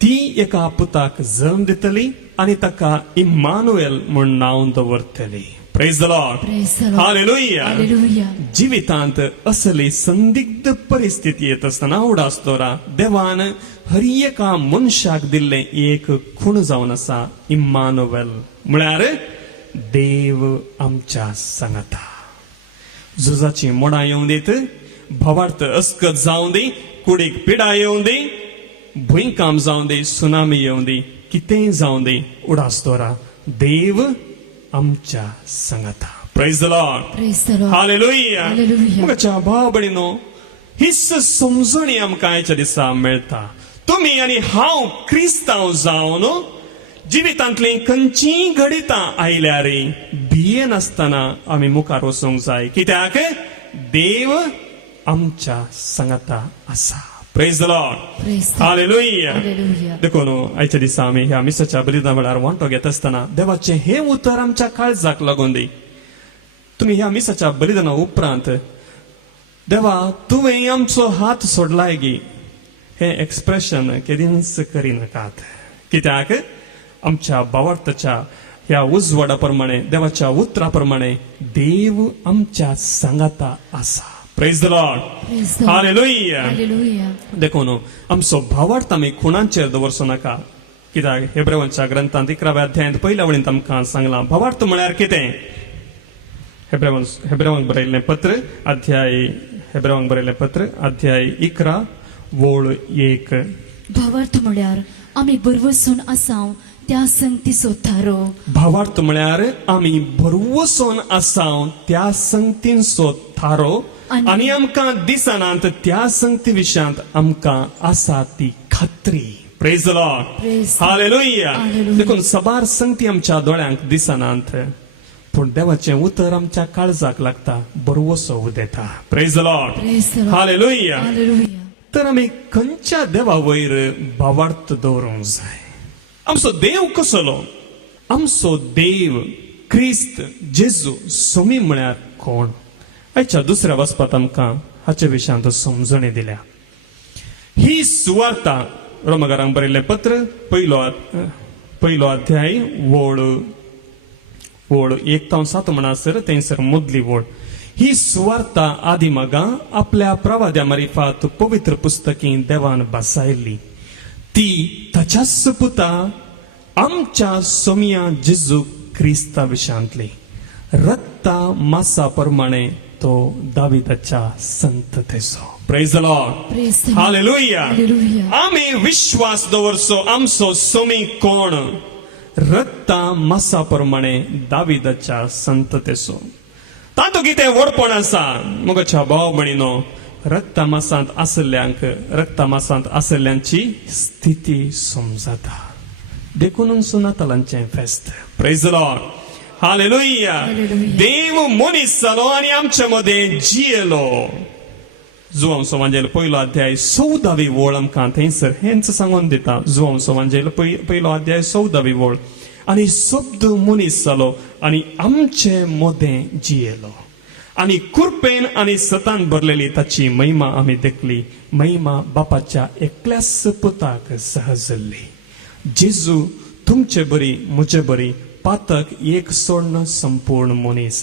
ती एका पुताक जल्म दितली आणि ताका इम्मानुएल म्हूण नांव दवरतली. Praise the Lord. Praise the Lord. Hallelujah. Hallelujah. जिवितांत असली संदिग्ध परिस्थिती येत असताना उडासतोरा देवान हर एका मनशाक दिल्ले एक खूण जावन आसा इम्मानुएल म्हळ्यार देव आमच्या सांगता. झुजाची मोडां येवं दीत, भवार्थ अस्कत जावं दी, कुडीक पिडा येवं दी, भुंयकाम जावं दी, सुनामी येवं दी, कितेंय जावं दी उडासतोरा देव आमच्या सांगता. Praise the Lord. Praise the Lord. Hallelujah. Hallelujah. मुगाच्या भाव भयणीनो हीच समजणी आमकां आयच्या दिसा मेळटा. तुमी आनी हांव क्रिस्तांव जावन जिवितांतली खंयचीय घडितां आयल्यार भिये नासतना आमी मुखार वचूंक जाय. कित्याक देव आमच्या सांगता आसा. Praise the Lord. Praise the Lord. Hallelujah. Hallelujah. देखून आयच्या दिसा आमी ह्या मिसाच्या बलिदान वेळार वांटो घेत आसतना देवाचे हे उतर आमच्या काळजाक लागून दी. तुम्ही ह्या मिसाच्या बलिदाना उपरांत देवा तुवें आमचो हात सोडलाय गी हे एक्सप्रेशन केदींच करिनाकात. कित्याक आमच्या भावार्थाच्या ह्या उजवाडा प्रमाणे देवाच्या उतरा प्रमाणे देव आमच्या सांगता आसा. Praise the Lord. Praise the Lord. Hallelujah. Hallelujah. देखून आमचो भावार्थ आमी खुणांचेर दवरचो नाका. कित्याक हेब्रेवांच्या ग्रंथांत 11व्या अध्यायांत पयल्या वळींत आमकां सांगलां भावार्थ म्हळ्यार कितें. हेब्रेवांक बरयल्लें पत्र अध्याय 11 वळ 1. भावार्थ म्हळ्यार आमी बरवसून आसाव त्या संगतीचो थारो. भावार्थ म्हळ्यार आमी भरवसून आसाव त्या संगतींचो थारो आनी आमकां दिसनांत त्या संगती विशयांत आमकां आसा ती खात्री. Praise the Lord. Praise the hallelujah. Hallelujah. देखून सबार संगती आमच्या दोळ्यांक दिसनांत पूण देवाचें उतर आमच्या काळजाक लागता बरवसो उदेता. Praise the Lord. Praise the Lord. Hallelujah. Hallelujah. तर आमी खंयच्या देवा वयर भावार्थ दवरूंक जाय. आमचो देव कसलो? आमचो देव क्रिस्त जेजू सोमी म्हळ्यार कोण? आयच्या दुसऱ्या वचपांत आमकां हाचे विशयांत समजणी दिल्या. ही सुवार्ता रोमकारांक बरयल्लें पत्र पयलो अध्याय वळ 1-7 म्हणसर थंयसर मदली वळ. ही सुवार्ता आदी मागा आपल्या प्रवाद्या मारिफात पवित्र पुस्तकी देवान बसायल्ली. ती ताच्याच पुता आमच्या सोमिया जेजू क्रिस्ता विशयांतली. रक्ता मासा प्रमाणे तो दाविदाच्या संततेचो. Praise the Lord. Praise the Lord. Hallelujah. Hallelujah. आमी विश्वास दवरचो आमचो सोमी कोण? रक्ता मासा प्रमाणे दाविदाच्या संततेचो. तातूंत कितें व्हडपण आसा? मुगाच्या भाव भयणीनो रक्ता मासांत आसल्ल्यांची स्थिती समजता. देखून सुनातालांचें फेस्त. Praise the Lord. Hallelujah. Hallelujah. देव मनीस जालो आनी आमचे मदें जियेलो. जुवांचो वांजेल पयलो अध्याय 14वी वळ आमकां थंयसर हेंच सांगून दिता. जुवांचो वांजेल पयलो अध्याय 14वी वळ. आनी शब्द मनीस जालो आनी आमचे मदें जियेलो आणि कुरपेन आणि सतान भरलेली ताची महिमा आम्ही देखली. महिमा बापाच्या एकल्याच पुताक सहजली. जेजू तुमचे बरी मुझे बरी पातक एक सोडणं संपूर्ण मनीस.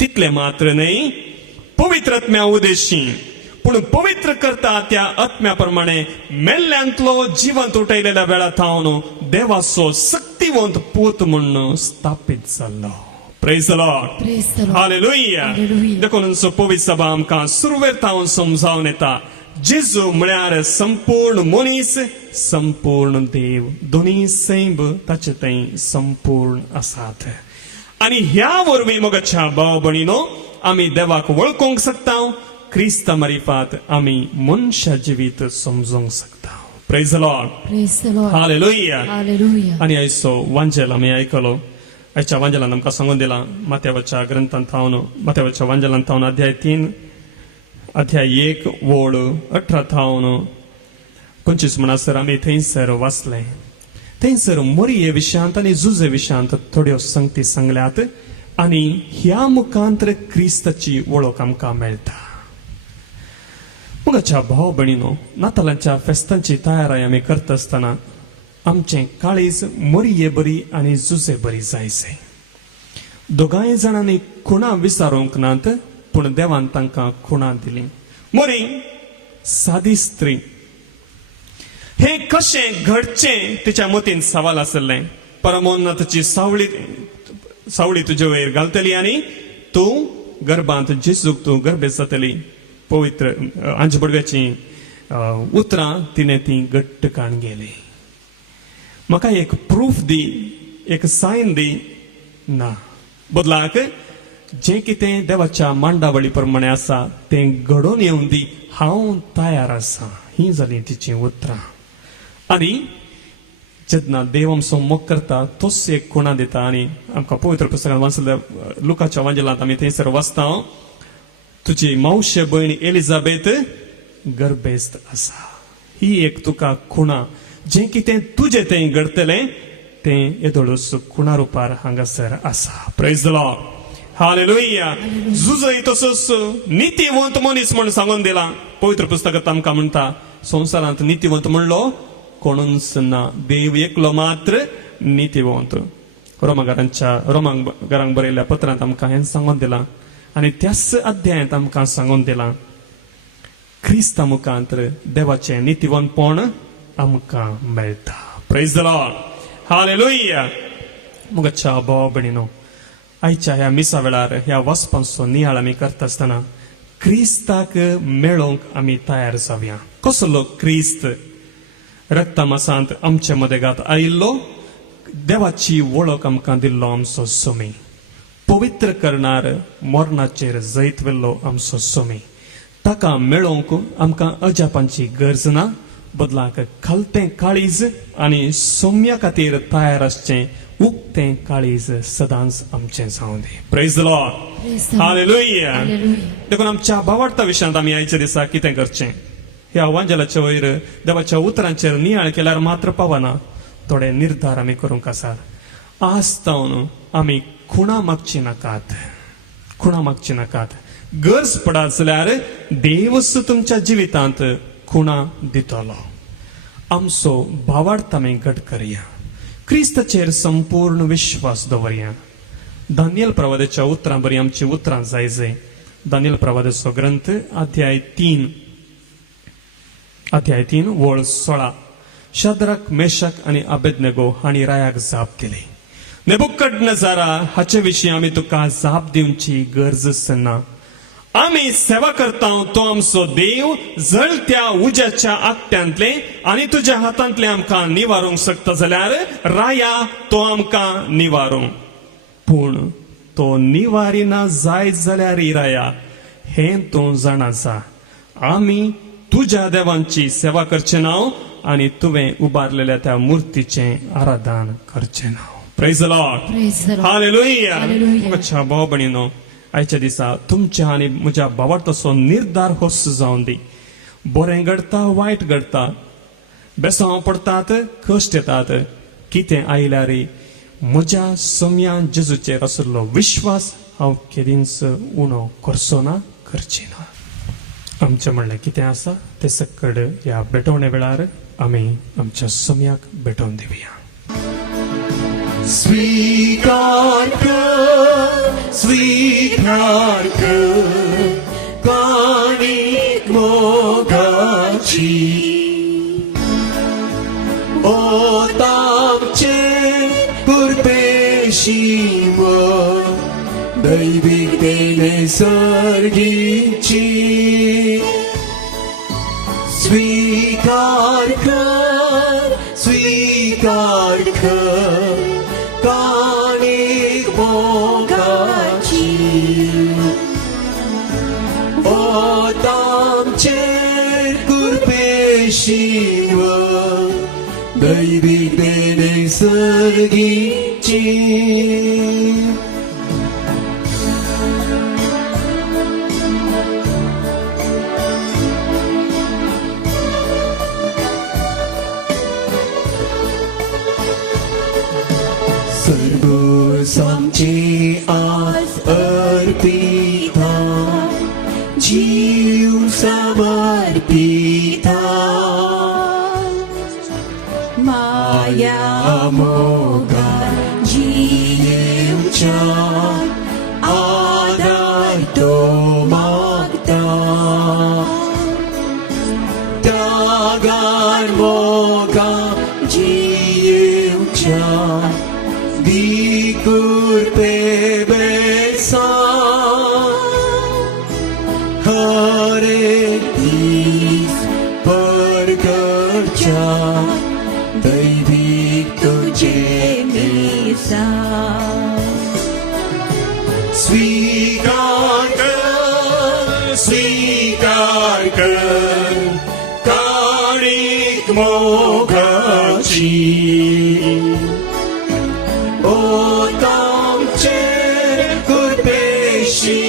तितले मात्र नाही, पवित्र आत्म्या उदेशी पूण पवित्र करता त्या आत्म्याप्रमाणे मेल्ल्यांतलो जिवंत उठयलेल्या वेळा थावन देवाचो शक्तिवंत पूत म्हणून स्थापित जाल्लो. Praise the Lord. Praise the Lord. Hallelujah. Hallelujah. देखून पवित्र सभा आमकां सुरवेर थावन समजावन येता. जेजू म्हळ्यार संपूर्ण मनीस, संपूर्ण देव, दोनी सैब ताचे थंय संपूर्ण आसात. आणि ह्या वरवीं मोगाच्या भाव भयणीनो आमी देवाक वळखूंक शकता. क्रिस्ता मार्फत आमी मनशा जिवीत समजूंक शकता. Praise the Lord. Praise the Lord. Hallelujah. Hallelujah. आणि आयचो वांजेल आमी आयकलो. आयच्या वांजेलान आमकां सांगून दिला माथ्यावाच्या ग्रंथांत थावन, माथ्यावाच्या वांजेलांत थावन अध्याय 3 अध्याय 1 वोड 18 थावन 25 म्हणसर आमी थंयसर वाचले. थंयसर मोरये विशयांत आनी जुजे विशयांत थोड्यो संगती सांगल्यात आणि ह्या मुखांतर क्रिस्ताची वळख आमकां मेळटा. मुगाच्या भाव भयणीनो, नातालांच्या फेस्तांची तयारी आमी करता आसतना आमचें काळीज मोरये बरी आनी जुजे बरी जायचे. दोगांय जाणांनी खुणा विचारूंक नात, पूण देवान तांकां खुणा दिली. मोरी सादी स्त्री. हे कशें घडचें तिच्या मतीन सवाल आसलें. परमोन्नताची सावळी तुजे वयर घालतली आनी तूं गर्भांत जेजूक तूं गर्भेत जातली. पवित्र अंजबडव्याची उतरां तिणें ती घट्ट काण गेली. म्हाका एक प्रूफ दी, एक सायन दी. ना, बदलाक जें कितें देवाच्या मांडावळी प्रमाणे आसा तें घडोवन येवन दी. हांव तयार आसां. ही जाली तिची उतरां. आनी जेन्ना देव आमचो मोग करता तोच एक खुणा दिता. आनी आमकां पवित्र पुस्तकांत वाचल्या लुकाच्या वांजेलांत आमी थंयसर वाचता, तुजी मावशे भयण एलिझाबेथ गर्भेस्त आसा. ही एक तुका खुणा. जें कितें तुजें तें घडतलें तें येदोळूच खुणा रुपार हांगासर आसा. Praise the Lord. Hallelujah. Juzer तसोच नितीवंत मनीस म्हूण सांगून दिला. पवित्र पुस्तकांत आमकां म्हणटा संवसारांत नितीवंत म्हणलो कोणूच ना, देव एकलो मात्र नितीवंत. रोमांकारांक बरयल्ल्या पत्रांत आमकां हें सांगून दिलां. आनी त्याच अध्यायांत आमकां सांगून दिलां क्रिस्ता मुखांतर देवाचें नितीवंतपण आमकां मेळटा. Praise the Lord. हालेलुया. मुगाच्या भाव भयणीनो, आयच्या ह्या मिसा वेळार ह्या वचपाचो नियाळ आमी करता आसतना क्रिस्ताक मेळोवंक आमी तयार जावया. कसलो क्रिस्त? रक्ता मासांत आमचे मदेगांत आयिल्लो, देवाची वळख आमकां दिल्लो आमचो सोमी, पवित्र करणार मरणाचेर जैत वेल्लो आमचो सोमी. ताका मेळोवंक आमकां अजापांची गरज ना, बदलाक खालतें काळीज आनी सोम्या खातीर तयार आसचें उक्तें काळीज सदांच आमचें जावं दी. Praise the Lord. Praise the Lord. Hallelujah. Hallelujah. देखून आमच्या भावार्था विशयांत आमी आयच्या दिसा कितें करचें? ह्या वांजेलाच्या वयर देवाच्या उतरांचेर नियाळ केल्यार मात्र पावना. थोडे निर्धार आमी करूंक आसात. आस्तावन आमी खुणा मागची नाकात. खुणा मागची नाकात. गरज पडत जाल्यार देवच तुमच्या जिवितांत खुणा दितलो. आमचो भावार्थ आमी घट करया. क्रिस्ताचेर संपूर्ण विश्वास दवरया. दानियल प्रवादाच्या उतरां बरी आमची उतरां जायजे. दानियल प्रवादाचो ग्रंथ अध्याय 3 वळ 16. शद्रक, मेशक आनी अबेदनेगो हांणी रायाक जाप दिली. नेबुकदनेझारा, हाचे विशीं आमी तुका जाप दिवची गरजच ना. आमी सेवा करता तो आमचो देव जळत्या उज्याच्या आकट्यांतले आनी तुज्या हातांतले आमकां निवारूंक शकता जाल्यार राया तो आमकां निवारूंक. पूण तो निवारिना जायत जाल्यार राया हें तूं जाणा जा. आमी तुज्या देवांची सेवा करचें ना आनी तुवें उबारलेल्या त्या मुर्तीचें आराधन करचें ना. Praise the Lord. Praise the Lord. Hallelujah. Hallelujah. अच्छा भाव भयणीनो, आयच्या दिसा तुमच्या आनी म्हज्या भावार्थाचो निर्धार होस जावन दी. बरें घडटा, वायट घडटा, बेसांव पडटात, कश्ट येतात, कितें आयल्यार म्हज्या सोम्यान जेजूचेर आशिल्लो विश्वास हांव केदींच उणो करचो ना करची ना. आमचें म्हणलें कितें आसा ते सकड ह्या भेटवणे वेळार आमी आमच्या सोम्याक भेटोवन दिवया. स्वीकार कर काणीक मोगाची ओ तामचे कुर्बेशी दैवीक देणे सर्गीची. स्वीकार कर काणीक मोगाची ओ तामचे कुर्बेशी दैवीक देणे सर्गीची. सर्गोसामचे आस अर्पिता जीव समर्पिता माया मोगा जीवच्या आधार तो मागता त्यागार मोगा जीवच्या कुर्बे बेसा हरे दीस परगच्या दैविक तुझे मेसा. स्वीकार कर काणीक मोगाची ओ तामचे कुर्बेशी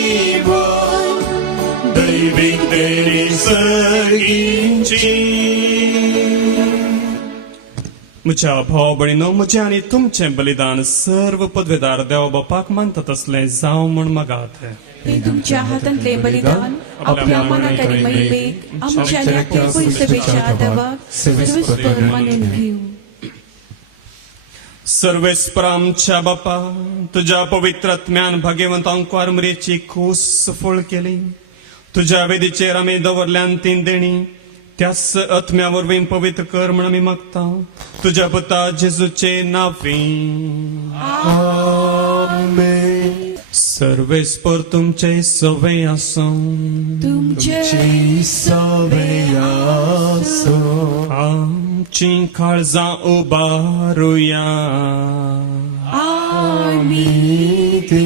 दैवीक देणे सर्गीची. म्हज्या भाव भयणीनो, म्हजें आनी तुमचें बलिदान सर्व पदवेदार देवा बापाक मानतात असलें जावं म्हूण मागात. हे तुमच्या हातांतले बलिदान आपल्या मनात आनी महिमेक आमच्या नेत्या सेवेच्या देवाक सर्वस्वर मानून घेऊ. सर्वेस्परा आमच्या बापा, तुझ्या पवित्र आत्म्यान भाग्यवंतांक वारमरेची खूस सफळ केली. तुझ्या वेदीचेर आमी दवरल्यान तीन देणी त्याच आत्म्या वरवीं पवित्र कर म्हण आमी मागता तुझ्या पुता जेजूचे नांवीं. आमेन. सर्वेस्पर तुमचे सवय आसूं तुमचे सवय आसूं आमची काळजां उबारुया. आमी ते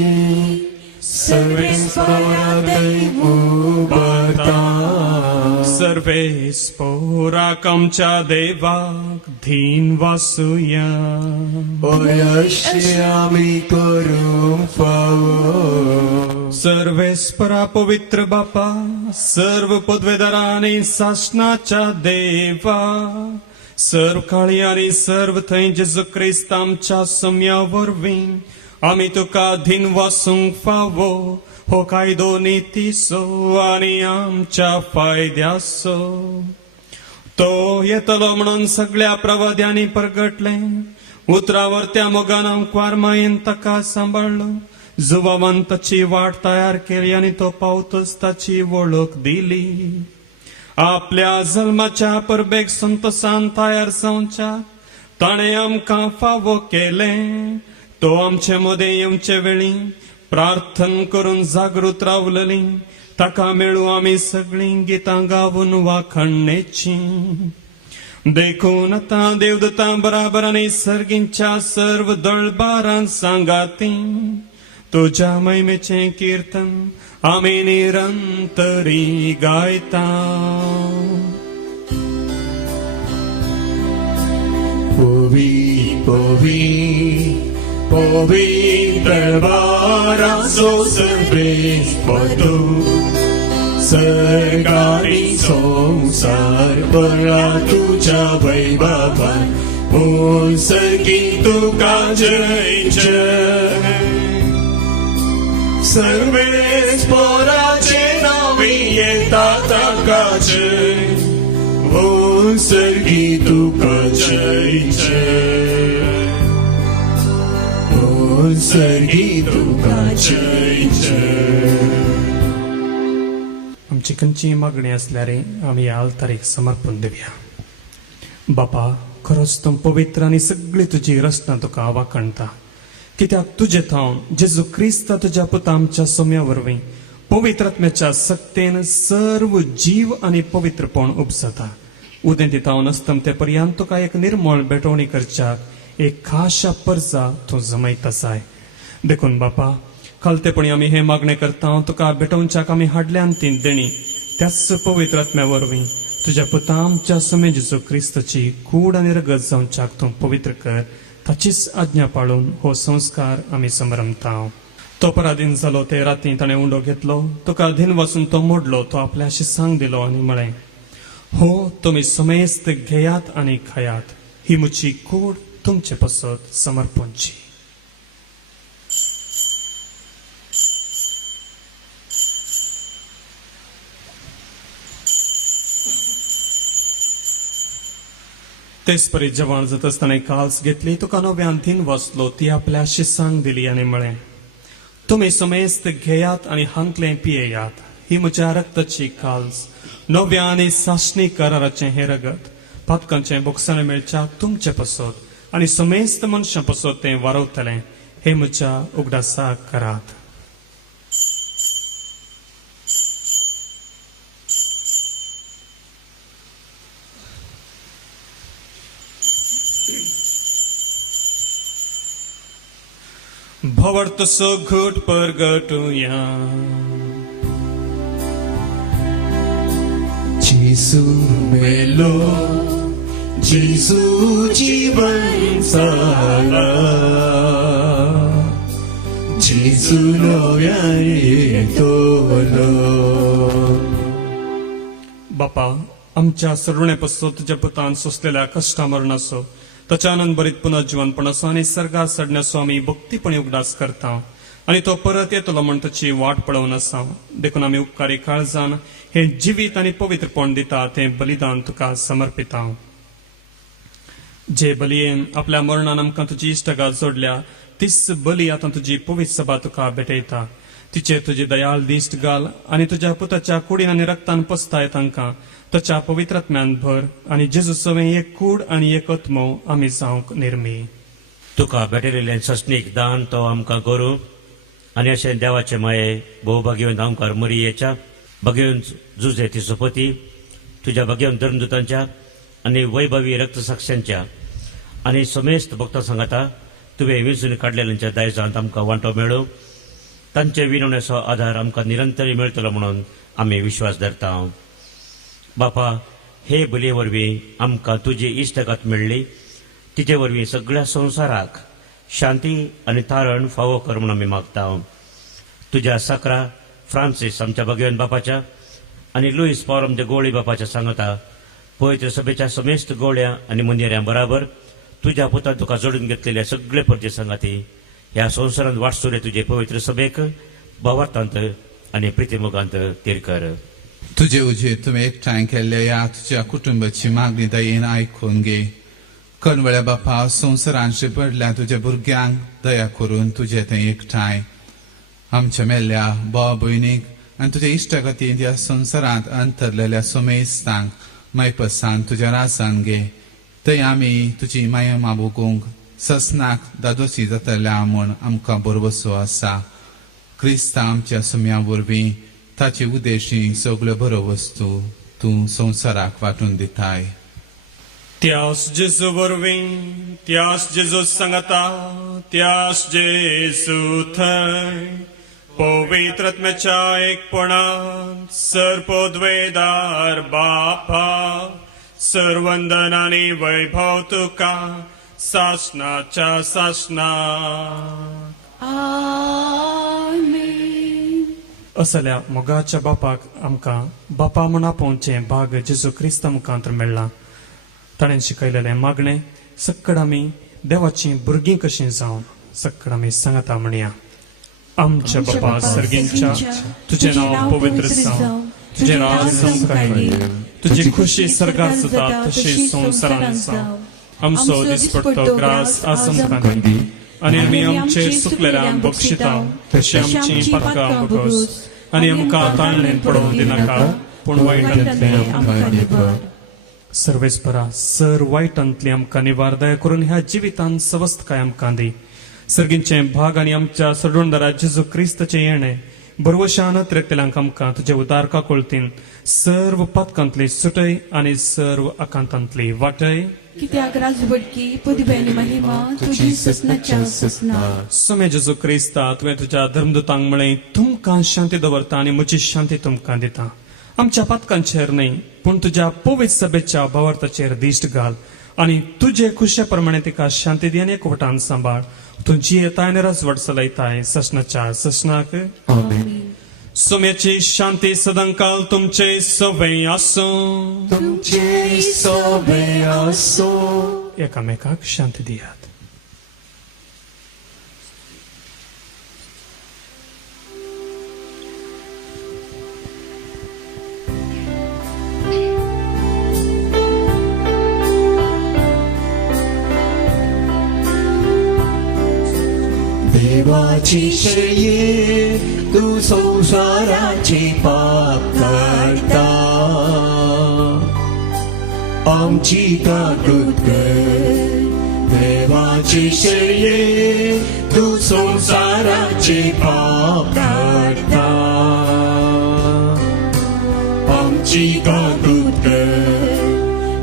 सर्वेस्परा दैव उबारता. सर्वेस्पराक आमच्या देवाक धीन वासुया. अशें आमी करूंक फावो. सर्वेस्परा पवित्र बापा, सर्व पदवेदारा आनी शासनाच्या देवा, सर्व काळी आनी सर्व थंय जेजू क्रिस्त आमच्या सम्या वरवीं आमी तुका धीन वासूंक फावो. हो कायदो नितीसो आनी आमच्या फायद्याचो. तो येतलो म्हणून सगळ्या प्रवाद्यांनी परगटले. उतरावर त्या मोगान अंकवार मायेन ताका सांबाळलो. जुबावान ताची वाट तयार केली आनी तो पावतच ताची वळख दिली. आपल्या जल्माच्या परबेक संतोषान तयार जावच्या ताणें आमकां फावो केले. तो आमचे मदें येवचे वेळी प्रार्थन करून जागृत रावलेली. ताका मेळू आमी सगळीं गितां गावून वाखणणेची. देखून आतां देवदूतां बराबर आनी सर्गींच्या सर्व दळबारां सांगाती तुझ्या महिमेचें कीर्तन आमी निरंतरी गायता. पवित्र दरबाराचो सर्वेस्परो सर्गारी संसार बळा तुझ्या वैभवान बोल संगीत तुका जय जय सर्वेच पोराचे नावे येता ताका जय बोल संगीत तुका जय जय बोल संगीत तुका जय जय. आमची खंयची मागणी असल्यार आमी ह्या आल्तारीक समर्पण देवया. बापा, खरोच तूं पवित्र आनी सगळी तुजी रचना तुका आवाकणटा, कित्याक तुजे थावन जेजू क्रिस्त तुज्या पुता आमच्या सोम्या वरवीं पवित्र आत्म्याच्या सक्तेन सर्व जीव आनी पवित्रपण उपसता. उदें दितावन अस्तम ते पर्यंत तुका एक निर्मळ बेटवणी करच्याक एक खाशा पर्जा तूं जमयत आसाय. देखून बापा, खालतेपणी आमी हे मागणे करता तुका बेटोवच्याक आमी हाडल्यान ती देणी त्याच पवित्र आत्म्या वरवीं तुज्या पुता आमच्या समे जेजू क्रिस्तची कूड आनी रगत जावच्याक तूं पवित्र कर. ताचीच आज्ञा पाळून हो संस्कार आमी समरमता. तो पराधीन जालो ते राती ताणें उंडो घेतलो, तुका अधीन वचून तो मोडलो, तो आपल्या शिसांक दिलो आनी म्हळें, हो तुमी समेस्त घेयात आनी खायात, ही म्हजी कूड तुमचे पसत समर्पणची. तेच परी जेवण जात आसतना काल्स घेतली, तुका नव्यान दिन वचलो, ती आपल्या शिसांक दिली आनी म्हळें, तुमी समेस्त घेयात आनी हांतले पियेयात, ही म्हज्या रक्ताची काल्स, नव्या आनी सासणी कराराचें हें रगत, पातकांचें बोगसाणें मेळच्याक तुमचे पसत आनी समेस्त मनशां पसत तें वारवतलें, हे म्हज्या उगडासाक करात. भवर्त सो घुट परगटुया. जेसू मेलो, जेसू जीवन जाला, जेसू नव्याने येतलो. बापा, आमच्या सरुणे पसत तुज्या पुतान सोसलेल्या कश्टा मरणाचो, ताच्या आनंद भरीत पुनर्जीवनपणाचो आनी सर्गार चडण्याचो आमी भक्तीपणी उगडास करता आनी तो परत येतलो म्हण ताची वाट पळोवन आसा. देखून आमी उपकारी काळजान हे जिवीत आनी पवित्रपण दिता तें बलिदान तुका समर्पिता. जे बलयेन आपल्या मरणान आमकां तुजी इश्टगा जोडल्या, तीच बली आतां तुजी पवित्र सभा तुका भेटयता. तिचेर तुजी दयाळ दिश्ट घाल आनी तुज्या पुताच्या कुडीन आनी रक्तान पसताय तांकां ताच्या पवित्रात्म्यान भर आनी जेजू सवें एक कूड आनी एक आत्मो आमी जावंक निर्मी. तुका भेटलेलें सस्नीक दान तो आमकां करूं आनी अशें देवाचे माये भोव भाग्यवंत आमकां मरियेच्या भाग्यवंत जुजे तिचो पती तुज्या भाग्यवंत धर्मदुतांच्या आनी वैभवी रक्तसाक्ष्यांच्या आनी समेस्त भक्तां सांगाता तुवें वेंचून काडलेल्यांच्या दायजांत आमकां वांटो मेळो. तांचे विनवण्याचो आधार आमकां निरंतरी मेळटलो म्हणून आमी विश्वास धरता. बापा, हे बलये वरवीं आमकां तुजी इश्टगात मेळ्ळी, तिचे वरवीं सगळ्या संवसाराक शांती आनी तारण फावो कर म्हणून आमी मागता. तुज्या साकरा फ्रांसीस आमच्या भगवंत बापाच्या आनी लुईस पॉल आमच्या गोळी बापाच्या सांगता पवित्र सभेच्या समेस्त गोळ्या आनी मंदिरां बराबर तुज्या पुतान तुका जोडून घेतलेल्या सगळे परजे सांगाती ह्या संवसारांत वाटसुरे तुजे पवित्र सभेक भावार्थांत आनी प्रितीमोगांत तीर कर. तुझे उजेर तुवें एकठांय केल्ल्या ह्या तुज्या कुटुंबाची मागणी दयेन आयकून घे. कणवळ्या बापा, संवसारांत पडल्या तुज्या भुरग्यांक दया करून तुजें तें एकठांय आमच्या मेल्ल्या भाव भयणीक आनी तुज्या इश्टगतींत ह्या संवसारांत अंतरलेल्या समेस्तांक मैपसान तुज्या रासान घे. थंय आमी तुजी माया माबुकूंक ससनाक दादोशी जातल्या म्हूण आमकां बरोवसो आसा. क्रिस्ता आमच्या सम्या वरवीं ताची उद्देशी सगळ्यो बऱ्यो वस्तू तूं संवसाराक वांटून दिताय. त्यास जेजू वरवीं, त्यास जेजू सांगता, त्यास जेजू थंय पवित्र आत्म्याच्या एकपणांत सर्पोद्वेदार बापा सर्वंदन आनी वैभव तुका सासणाच्या सासणा. असल्या मोगाच्या बापाक आमकां बापा म्हूण आपोवचें भाग जेजू क्रिस्ता मुखांतर मेळ्ळां. ताणें शिकयलेलें मागणें सक्कड आमी देवाची भुरगीं कशीं जावन सक्कड आमी सांगता म्हणया. आमच्या बापा सर्गींच्या तुझें नांव पवित्र जावं, तुझें राज जावं, तुजी खुशी सर्गार जाता तशी संवसारांत जावं. आमचो दिसपट्टो ग्रास आज आमकां दी, आनी आमी आमचेर चुकलेल्यांक बक्षिता तशी आमची पातकां बगोस, आनी आमकां ताळणेन पडोवंक दिनाका पूण वायटांतल्यान आमकां निवार. सर्वेस्परा सर वायटांतली आमकां निवार दया करून ह्या जिवितांत सवस्थकाय आमकां दी. सर्गींचे भाग आनी आमच्या सोडवणदारा जेजू क्रिस्ताचें येणें बरवशान तिरकतेल्यांक आमकां तुजे उदारका कोळतीन सर्व पातकांतली सुटय आनी सर्व आकांतांतली वाटय. कित्याक राजवडकी पुदिबे आनी महिमा तुजी ससनाच्या ससना. सोमे जेजू क्रिस्ता तुवें तुज्या धर्मदुतांक म्हळें तुमकां शांती दवरता आनी म्हजी शांती तुमकां दिता. आमच्या पातकांचेर न्हय पूण तुज्या पवित्र सभेच्या भावार्थाचेर दिश्ट घाल आनी तुजे खुशे प्रमाणे तिका शांती दी आनी एकवटान सांबाळ. तुजी येताय आनी राजवट चलयताय ससनाच्या ससनाक. सोम्याची शांती सदांकाल तुमचे सवय आसूं. तुमचे सवय आसूं. एकामेकाक शांती दियात. देवाची शये तू संसाराची पाप काढता. आमची काकूत कर. देवाची शये तू संसाराची पाप काढता. आमची काकूत कर.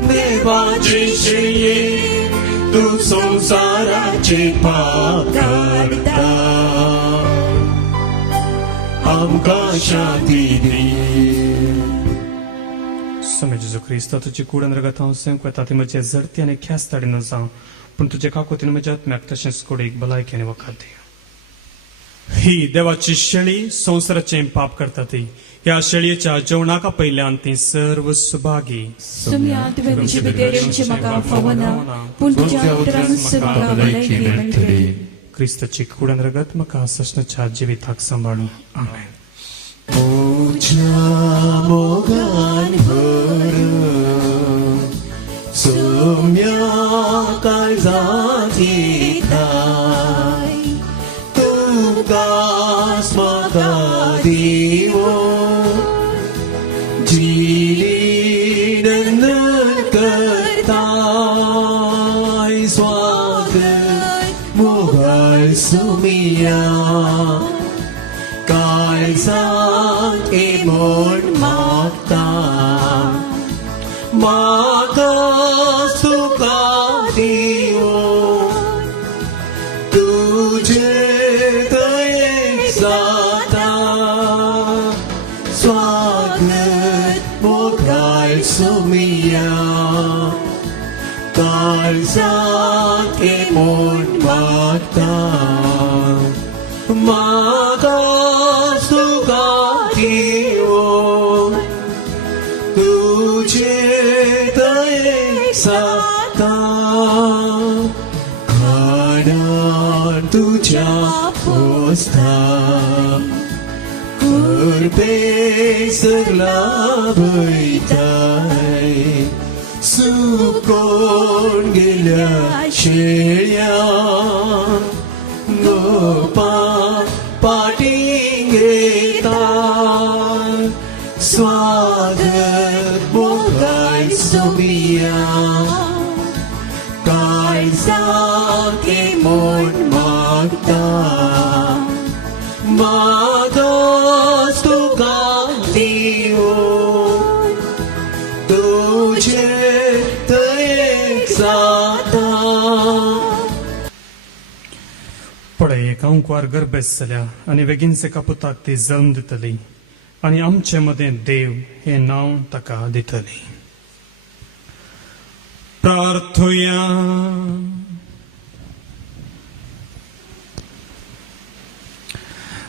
देवाची शये तू संसाराचे पाप काढता. आमकां शांती दी. सोमे जेजू क्रिस्ता तुजी कूडन रगत हांव सेंक वेता ती म्हजे जडती आनी ख्यास्त ताडीन जावं पूण तुजे काकुतीन म्हज्या आत्म्याक तशेंच कुडीक भलायकी आनी वखद दी. ही देवाची शेळी संवसाराचें पाप करता ती. ह्या शेळयेच्या जेवणाका पयल्यान ती सर्व सुभागी. सुम्या तुवें तुजे भितर म्हाका फावना पूण तुज्या उतरान म्हाका भलायकी मेळटली. क्रिस्ताची कूडन रगत म्हाका ससनाच्या जिविताक सांबाळूं. आमेन. तुझ्या मोगान भरून सोम्या काळजात येताय. तुमकां म्हाका दिवो जिली नंदन करताय. स्वागत मोगाळ सुमिया काळजात येवन मागता. म्हाका तुका दिवो तुजे दयेक जाता. स्वागत मोगाळ सुमिया काळजात येवन मागता. म्हाका तुका दिवो तुजे दयेक जाता. खाणान तुज्या पोस्ता बेसरला भयताय. सुकोन गेल्या शेळया गोपा पाटींग येता. स्वागत मोगाळ सुमिया काळजात येवन मागता. म्हाका तुका दिवो तुजे दयेक जाता. पळय एका ओंकवार गर्भेस जाल्या आनी बेगीनचे कापुताक ती जल्म दितली आनी आमचे मदें देव हे नांव ताका दितली. प्रार्थुया.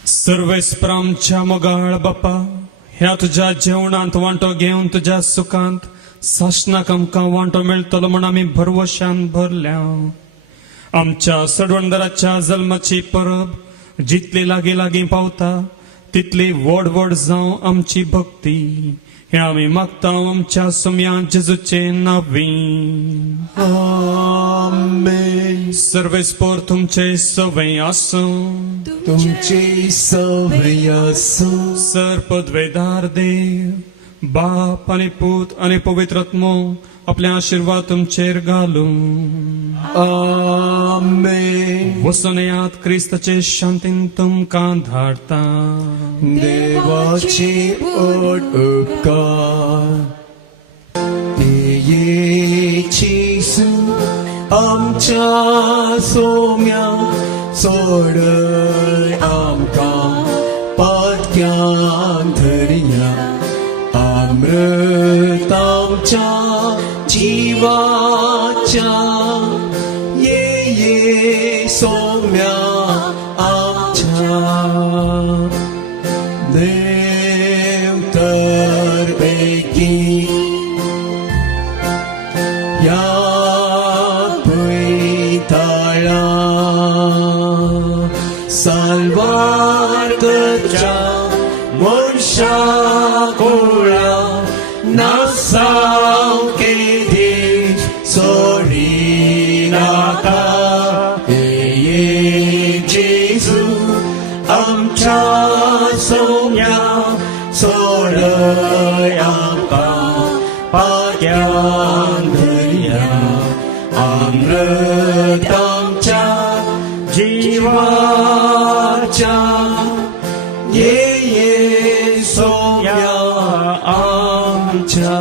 सर्वेस्पर आमच्या मोगाळ बापा ह्या तुझ्या जेवणांत वांटो घेवन तुझ्या सुखांत सासनाक आमकां वांटो मेळटलो म्हण आमी भरवशान भरल्या. आमच्या सडवणदाराच्या जल्माची परब जितली लागीं लागीं पावता तितली व्हड व्हड जावं आमची भक्ती. हे आमी मागता आमच्या सोम्या जेजूचे नांवी. आमेन. सर्वेस्पोर तुमचे सवय आसूं. तुमची सवय आसूं. सर्पद्वेदार देव बाप आणि पूत आणि पवित्रात्मो आपले आशीर्वाद तुमचेर घालूं. आमेन. वचून येयात क्रिस्ताचे शांतीन तुमकां धाडटा. देवाची ओड उपकार. येची आमच्या सोम्या सोडय आमकां पातक्यान धरिया. अमृत आमच्या जीवाच्या ये सोम्या आमच्या. देव तर बेगी या पुयताळा साल्वार करच्या मनशा कोळा नासाव केदी सोडी नाका. ये जेजू आमच्या सोम्या सोडय आमकां पात्यान धरिया. अमृत आमच्या जीवाच्या ये सोम्या आमच्या.